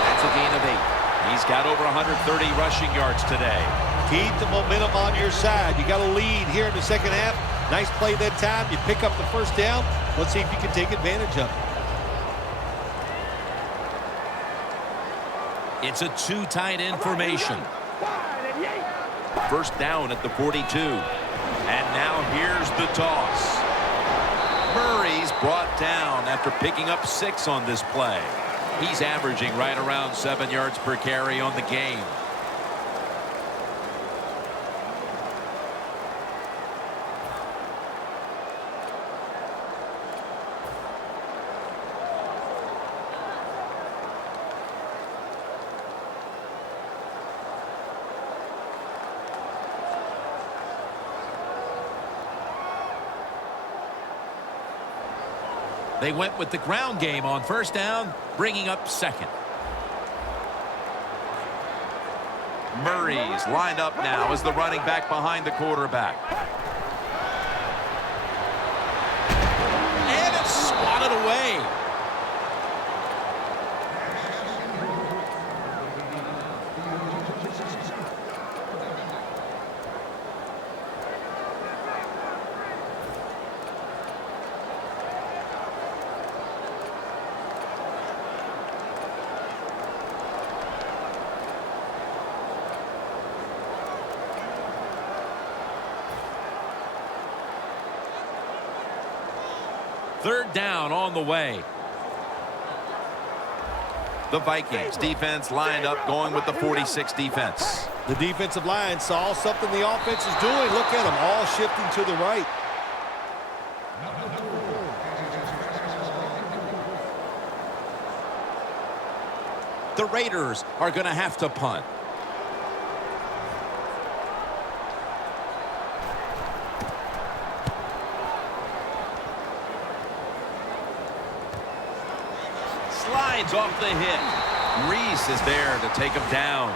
That's a gain of 8. He's got over 130 rushing yards today. Keep the momentum on your side. You got a lead here in the second half. Nice play that time. You pick up the first down. Let's see if you can take advantage of it. It's a too tight end formation. First down at the 42. And now here's the toss. Murray's brought down after picking up 6 on this play. He's averaging right around 7 yards per carry on the game. They went with the ground game on first down, bringing up second. Murray's lined up now as the running back behind the quarterback. And it's swatted away. Third down on the way. The Vikings defense lined up going with the 46 defense. The defensive line saw something the offense is doing. Look at them all shifting to the right. The Raiders are going to have to punt. Slides off the hit. Reese is there to take him down.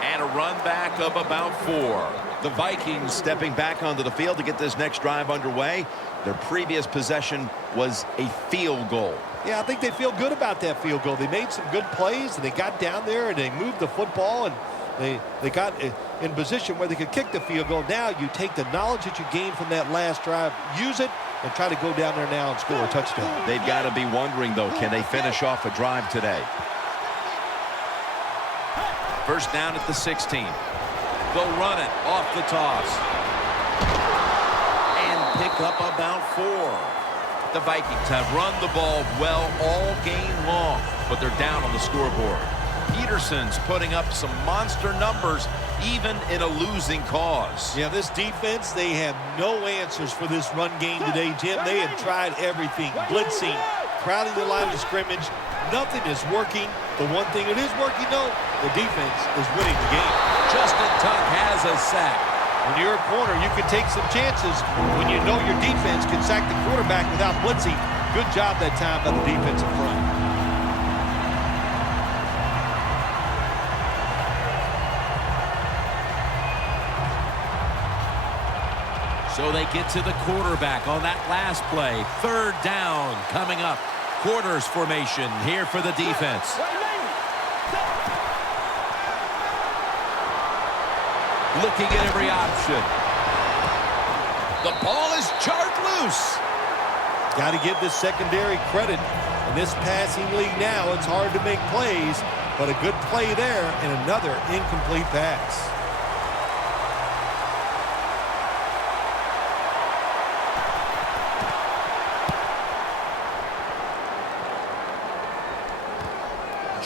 And a run back of about 4. The Vikings stepping back onto the field to get this next drive underway. Their previous possession was a field goal. Yeah, I think they feel good about that field goal. They made some good plays, and they got down there, and they moved the football, and they got in position where they could kick the field goal. Now you take the knowledge that you gained from that last drive, use it, and try to go down there now and score a touchdown. They've got to be wondering, though, can they finish off a drive today? First down at the 16. They'll run it off the toss. And pick up about 4. The Vikings have run the ball well all game long, but they're down on the scoreboard. Peterson's putting up some monster numbers, even in a losing cause. Yeah, this defense, they have no answers for this run game today, Jim. They have tried everything, blitzing, crowding the line of scrimmage. Nothing is working. The one thing that is working, though, the defense is winning the game. Justin Tuck has a sack. When you're a corner, you can take some chances when you know your defense can sack the quarterback without blitzing. Good job that time by the defensive front. So they get to the quarterback on that last play. Third down coming up. Quarters formation here for the defense. Looking at every option. The ball is charged loose. Got to give this secondary credit. In this passing league now, it's hard to make plays, but a good play there and another incomplete pass.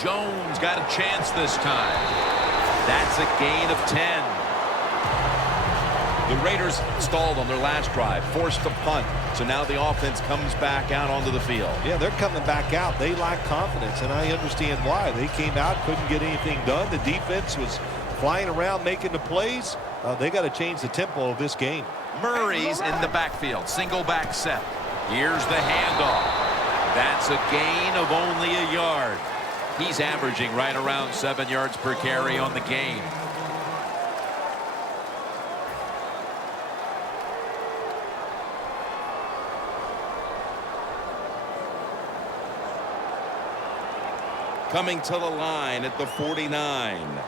Jones got a chance this time. That's a gain of 10. The Raiders stalled on their last drive, forced to punt. So now the offense comes back out onto the field. Yeah, they're coming back out. They lack confidence, and I understand why. They came out, couldn't get anything done. The defense was flying around, making the plays. They got to change the tempo of this game. Murray's in the backfield, single back set. Here's the handoff. That's a gain of only a yard. He's averaging right around 7 yards per carry on the game. Coming to the line at the 49.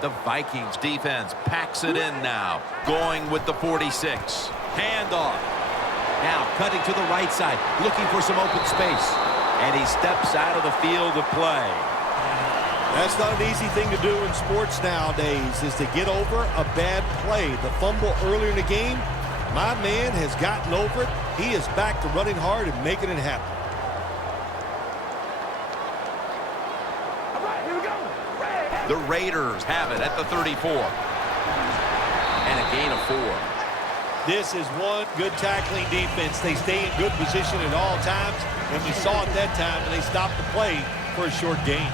The Vikings defense packs it in now, going with the 46. Handoff. Now cutting to the right side, looking for some open space. And he steps out of the field of play. That's not an easy thing to do in sports nowadays, is to get over a bad play. The fumble earlier in the game, my man has gotten over it. He is back to running hard and making it happen. All right, here we go. The Raiders have it at the 34. And a gain of 4. This is one good tackling defense. They stay in good position at all times, and we saw it that time, and they stopped the play for a short gain.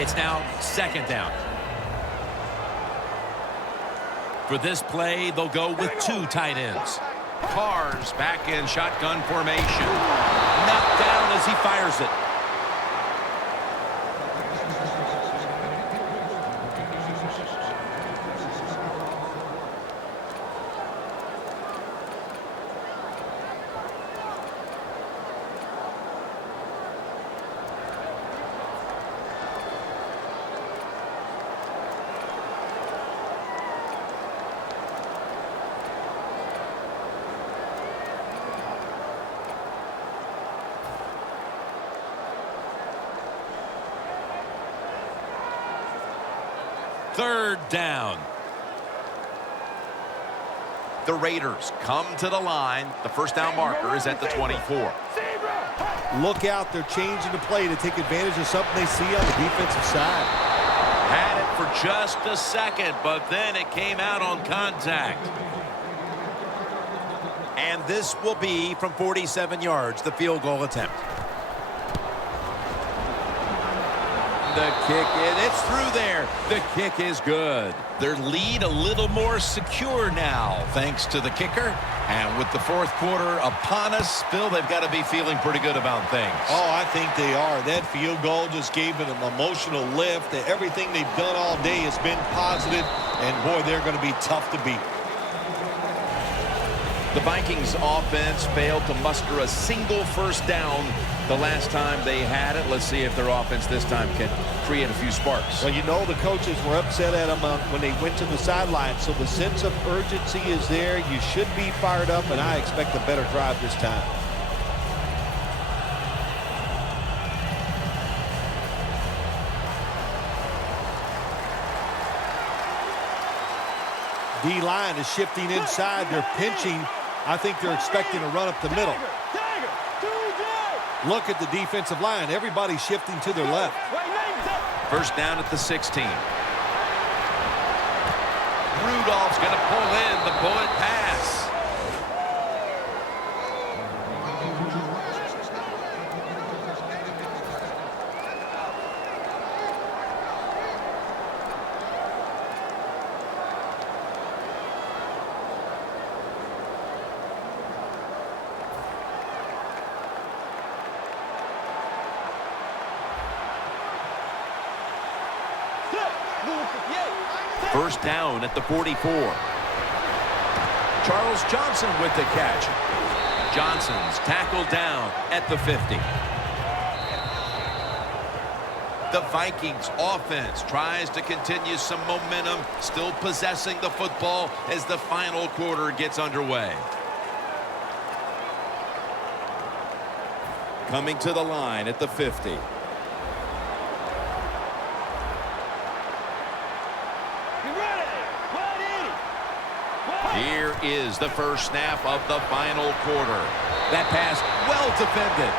It's now 2nd down. For this play, they'll go with 2 tight ends. Carr's back in shotgun formation. Knocked down as he fires it. Third down. The Raiders come to the line. The first down marker is at the 24. Look out, they're changing the play to take advantage of something they see on the defensive side. Had it for just a second, but then it came out on contact. And this will be from 47 yards, the field goal attempt. The kick, and it's through there. The kick is good. Their lead a little more secure now, thanks to the kicker. And with the fourth quarter upon us, Bill, they've got to be feeling pretty good about things. Oh, I think they are. That field goal just gave it an emotional lift. Everything they've done all day has been positive, and boy, they're going to be tough to beat. The Vikings offense failed to muster a single first down the last time they had it. Let's see if their offense this time can create a few sparks. Well, you know the coaches were upset at them when they went to the sideline, so the sense of urgency is there. You should be fired up, and I expect a better drive this time. D-line is shifting inside. They're pinching. I think they're expecting a run up the middle. Look at the defensive line. Everybody's shifting to their left. First down at the 16. Rudolph's going to pull in the bullet pass. First down at the 44. Charles Johnson with the catch. Johnson's tackled down at the 50. The Vikings offense tries to continue some momentum, still possessing the football as the final quarter gets underway. Coming to the line at the 50. Here is the first snap of the final quarter. That pass well defended.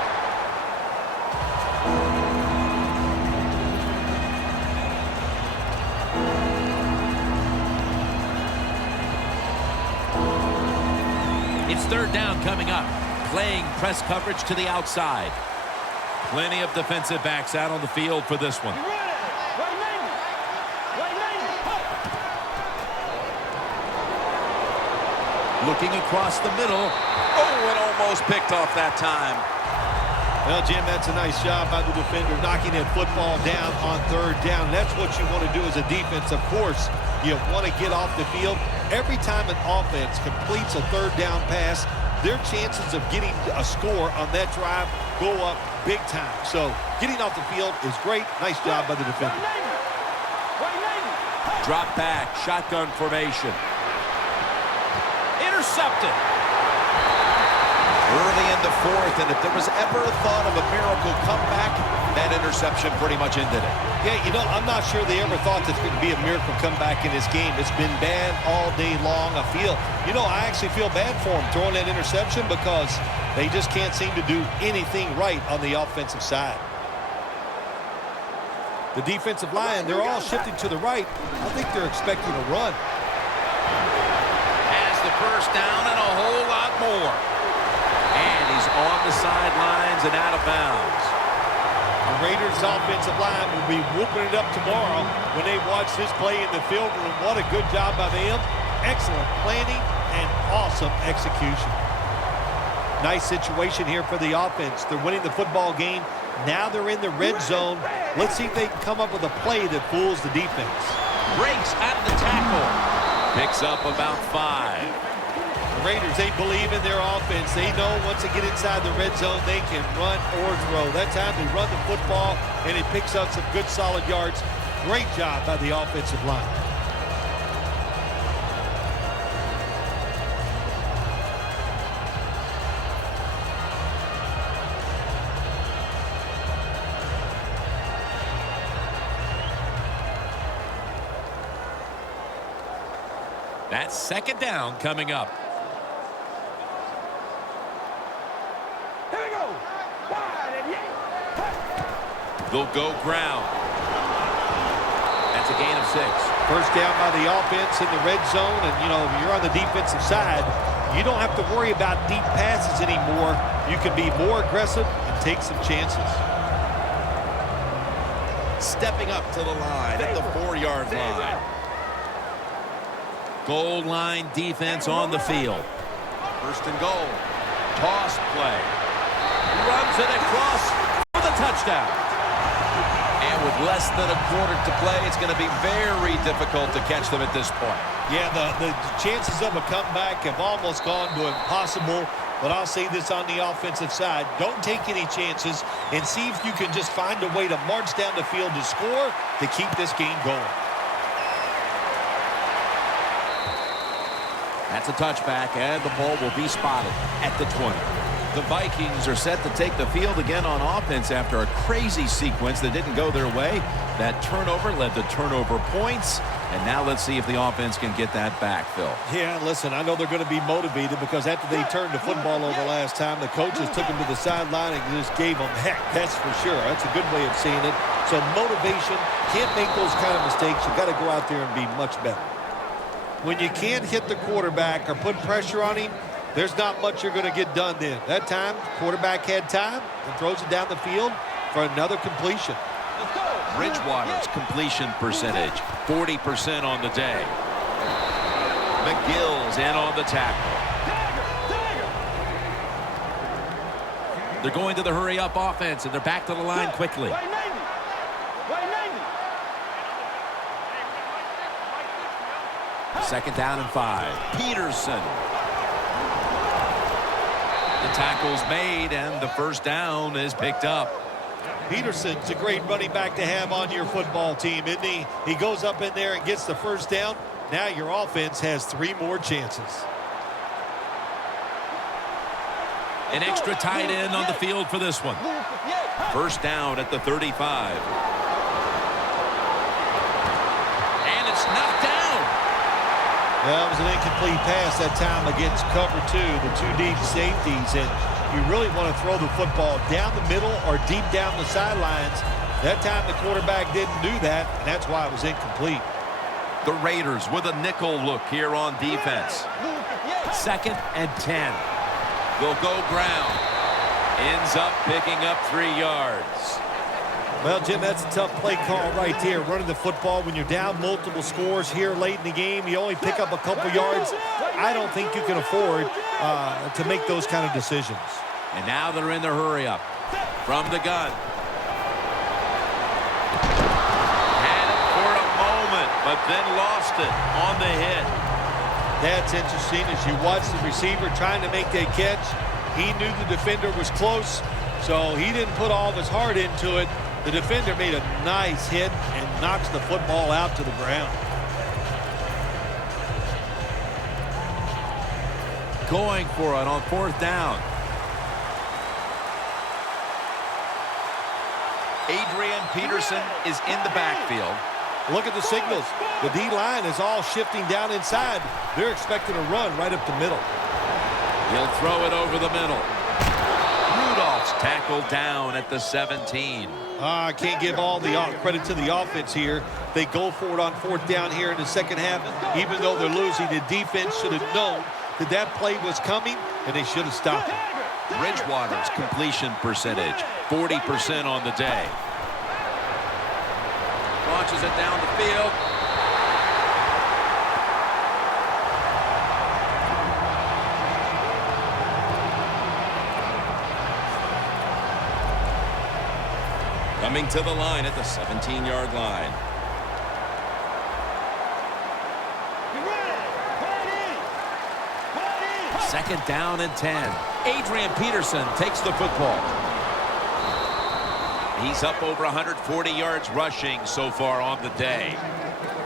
It's third down coming up. Playing press coverage to the outside. Plenty of defensive backs out on the field for this one. Looking across the middle. Oh, it almost picked off that time. Well, Jim, that's a nice job by the defender, knocking that football down on third down. That's what you want to do as a defense. Of course, you want to get off the field. Every time an offense completes a third down pass, their chances of getting a score on that drive go up big time. So getting off the field is great. Nice job by the defender. Drop back, shotgun formation. Intercepted. Early in the fourth, and if there was ever a thought of a miracle comeback, that interception pretty much ended it. Yeah, you know, I'm not sure they ever thought there's going to be a miracle comeback in this game. It's been bad all day long. I actually feel bad for them throwing that interception because they just can't seem to do anything right on the offensive side. The defensive line, they're all shifting to the right. I think they're expecting a run. Has the first down and a whole lot more. And he's on the sidelines and out of bounds. The Raiders' offensive line will be whooping it up tomorrow when they watch this play in the field room. What a good job by them. Excellent planning and awesome execution. Nice situation here for the offense. They're winning the football game. Now they're in the red zone. Let's see if they can come up with a play that fools the defense. Breaks out of the tackle. Picks up about 5. The Raiders, they believe in their offense. They know once they get inside the red zone, they can run or throw. That time they run the football, and it picks up some good solid yards. Great job by the offensive line. That's second down coming up. Here we go. Wide and yay. They'll go ground. That's a gain of 6. First down by the offense in the red zone, and, if you're on the defensive side, you don't have to worry about deep passes anymore. You can be more aggressive and take some chances. Stepping up to the line at the 4-yard line. Goal line defense on the field. First and goal. Toss play. Runs it across for the touchdown. And with less than a quarter to play, it's going to be very difficult to catch them at this point. Yeah, the chances of a comeback have almost gone to impossible, but I'll say this on the offensive side. Don't take any chances and see if you can just find a way to march down the field to score to keep this game going. That's a touchback, and the ball will be spotted at the 20. The Vikings are set to take the field again on offense after a crazy sequence that didn't go their way. That turnover led to turnover points, and now let's see if the offense can get that back, Phil. Yeah, listen, I know they're going to be motivated because after they turned the football over last time, the coaches took them to the sideline and just gave them heck. That's for sure. That's a good way of seeing it. So motivation, can't make those kind of mistakes. You've got to go out there and be much better. When you can't hit the quarterback or put pressure on him, there's not much you're going to get done then. That time, quarterback had time and throws it down the field for another completion. Bridgewater's completion percentage, 40% on the day. McGill's in on the tackle. They're going to the hurry-up offense, and they're back to the line quickly. Second down and 5. Peterson. The tackle's made, and the first down is picked up. Peterson's a great running back to have on your football team, isn't he? He goes up in there and gets the first down. Now your offense has 3 more chances. An extra tight end on the field for this one. First down at the 35. And it's knocked down. Well, it was an incomplete pass that time against cover 2, the 2 deep safeties, and you really want to throw the football down the middle or deep down the sidelines. That time the quarterback didn't do that, and that's why it was incomplete. The Raiders with a nickel look here on defense. Second and 10. They'll go ground. Ends up picking up 3 yards. Well, Jim, that's a tough play call right there. Running the football when you're down multiple scores here late in the game. You only pick up a couple yards. I don't think you can afford to make those kind of decisions. And now they're in the hurry-up. From the gun. Had it for a moment, but then lost it on the hit. That's interesting. As you watch the receiver trying to make that catch, he knew the defender was close, so he didn't put all of his heart into it. The defender made a nice hit and knocks the football out to the ground. Going for it on 4th down. Adrian Peterson is in the backfield. Look at the signals. The D-line is all shifting down inside. They're expecting a run right up the middle. He'll throw it over the middle. Rudolph's tackled down at the 17. I can't give all the credit to the offense here. They go for it on fourth down here in the second half. Even though they're losing, the defense should have known that that play was coming, and they should have stopped it. Bridgewater's completion percentage, 40% on the day. Launches it down the field. Coming to the line at the 17-yard line. Second down and 10. Adrian Peterson takes the football. He's up over 140 yards rushing so far on the day.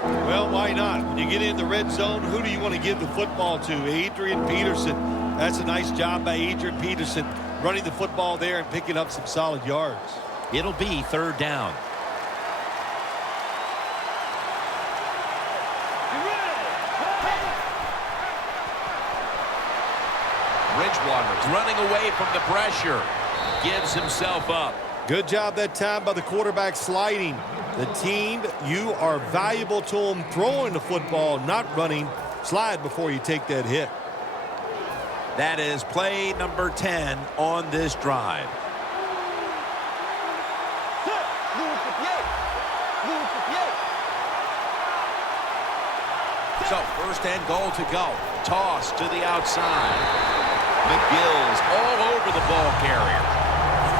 Well, why not? When you get in the red zone, who do you want to give the football to? Adrian Peterson. That's a nice job by Adrian Peterson, running the football there and picking up some solid yards. It'll be third down. Bridgewater's running away from the pressure. Gives himself up. Good job that time by the quarterback sliding. The team, you are valuable to them throwing the football, not running. Slide before you take that hit. That is play number 10 on this drive. So first and goal to go. Toss to the outside. McGill's all over the ball carrier.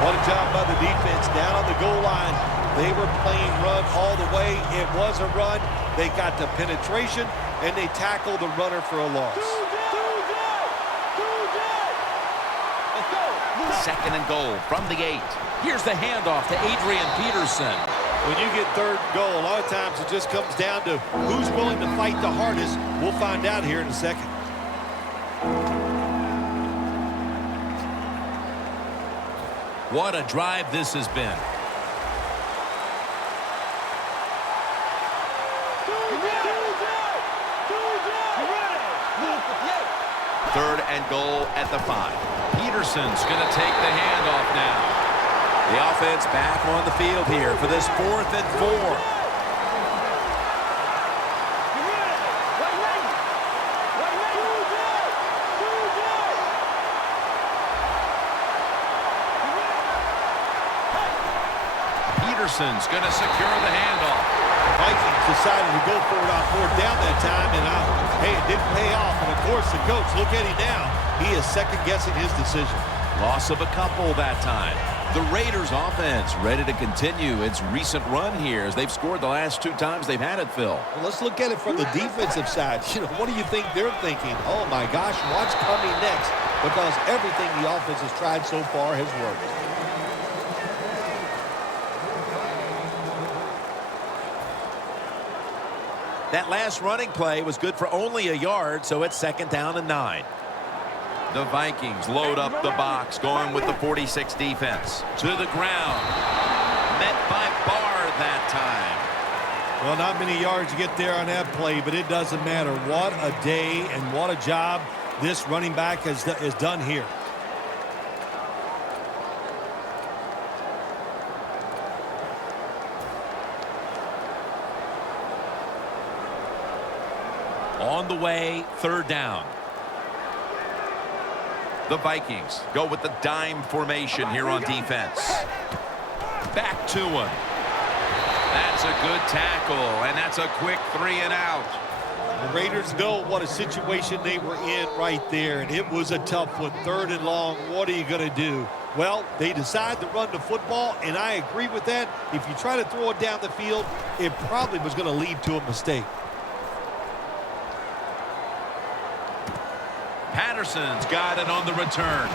What a job by the defense down on the goal line. They were playing run all the way. It was a run. They got the penetration, and they tackled the runner for a loss. Second and goal from the 8. Here's the handoff to Adrian Peterson. When you get third and goal, a lot of times it just comes down to who's willing to fight the hardest. We'll find out here in a second. What a drive this has been. Third and goal at the 5. Peterson's going to take the handoff now. The offense back on the field here for this 4th and 4. Peterson's going to secure the handoff. The Vikings decided to go for it on fourth down that time, and hey, it didn't pay off. And of course, the coach, look at him now. He is second-guessing his decision. Loss of a couple that time. The Raiders offense ready to continue its recent run here as they've scored the last 2 times they've had it, Phil. Well, let's look at it from the defensive side. What do you think they're thinking? Oh, my gosh, what's coming next? Because everything the offense has tried so far has worked. That last running play was good for only a yard, so it's second down and 9. The Vikings load up the box, going with the 46 defense. To the ground. Met by Barr that time. Well, not many yards to get there on that play, but it doesn't matter. What a day and what a job this running back has done here. On the way, third down. The Vikings go with the dime formation here on defense. Back to him. That's a good tackle, and that's a quick 3 and out. The Raiders know what a situation they were in right there, and it was a tough one. 3rd and long, what are you going to do? Well, they decide to run the football, and I agree with that. If you try to throw it down the field, it probably was going to lead to a mistake. Patterson's got it on the return.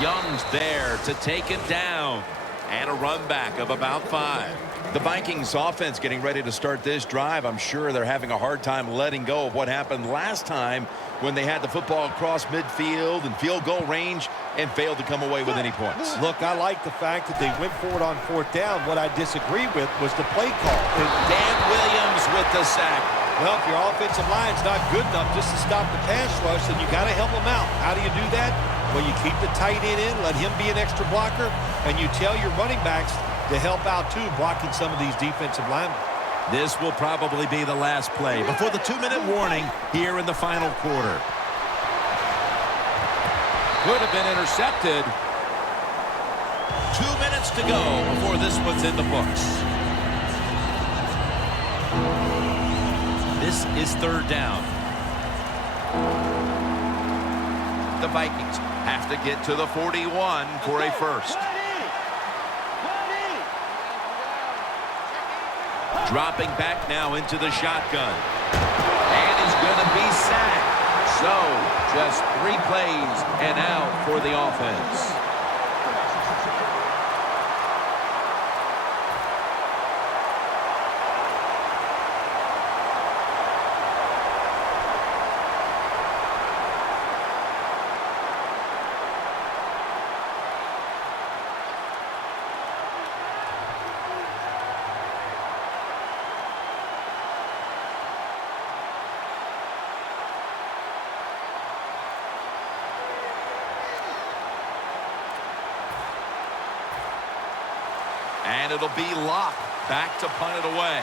Young's there to take him down. And a run back of about 5. The Vikings offense getting ready to start this drive. I'm sure they're having a hard time letting go of what happened last time when they had the football across midfield and field goal range. and failed to come away with any points. Look, I like the fact that they went for it on fourth down. What I disagree with was the play call. Dan Williams with the sack. Well, if your offensive line's not good enough just to stop the pass rush, then you got to help them out. How do you do that? Well, you keep the tight end in, let him be an extra blocker, and you tell your running backs to help out, too, blocking some of these defensive linemen. This will probably be the last play before the 2-minute warning here in the final quarter. Could have been intercepted. 2 minutes to go before this one's in the books. This is third down. The Vikings have to get to the 41 for a first. Dropping back now into the shotgun. And he's going to be sacked. So, just 3 plays and out for the offense. And it'll be Locke back to punt it away.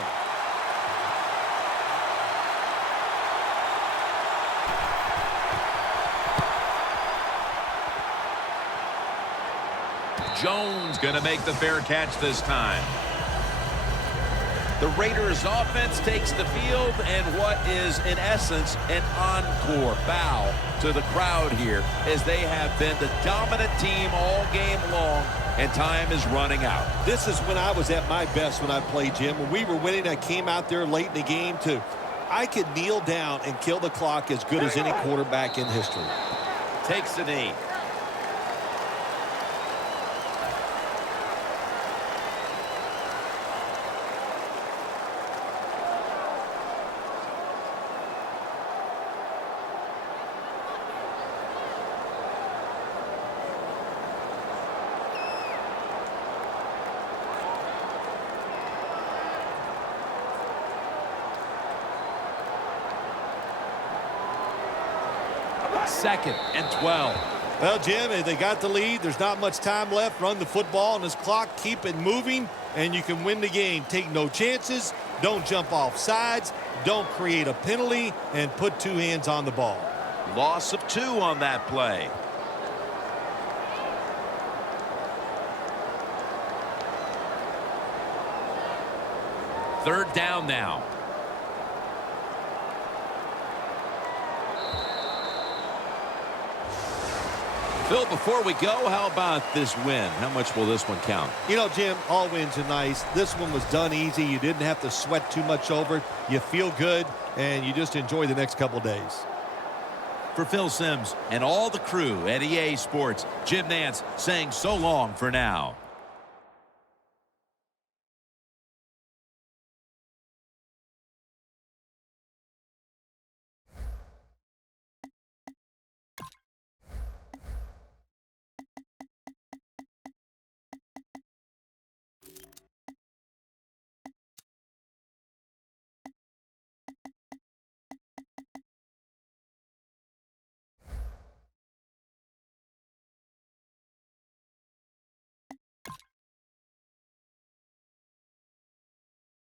Jones going to make the fair catch this time. The Raiders offense takes the field, and what is, in essence, an encore bow to the crowd here, as they have been the dominant team all game long, and time is running out. This is when I was at my best when I played, Jim. When we were winning, I came out there late in the game I could kneel down and kill the clock as good as any quarterback in history. Takes a knee. Second and 12. Well, Jim, they got the lead. There's not much time left. Run the football on this clock. Keep it moving, and you can win the game. Take no chances. Don't jump off sides. Don't create a penalty, and put 2 hands on the ball. Loss of 2 on that play. Third down now. Phil, before we go, how about this win? How much will this one count? You know, Jim, all wins are nice. This one was done easy. You didn't have to sweat too much over it. You feel good, and you just enjoy the next couple days. For Phil Simms and all the crew at EA Sports, Jim Nantz saying so long for now.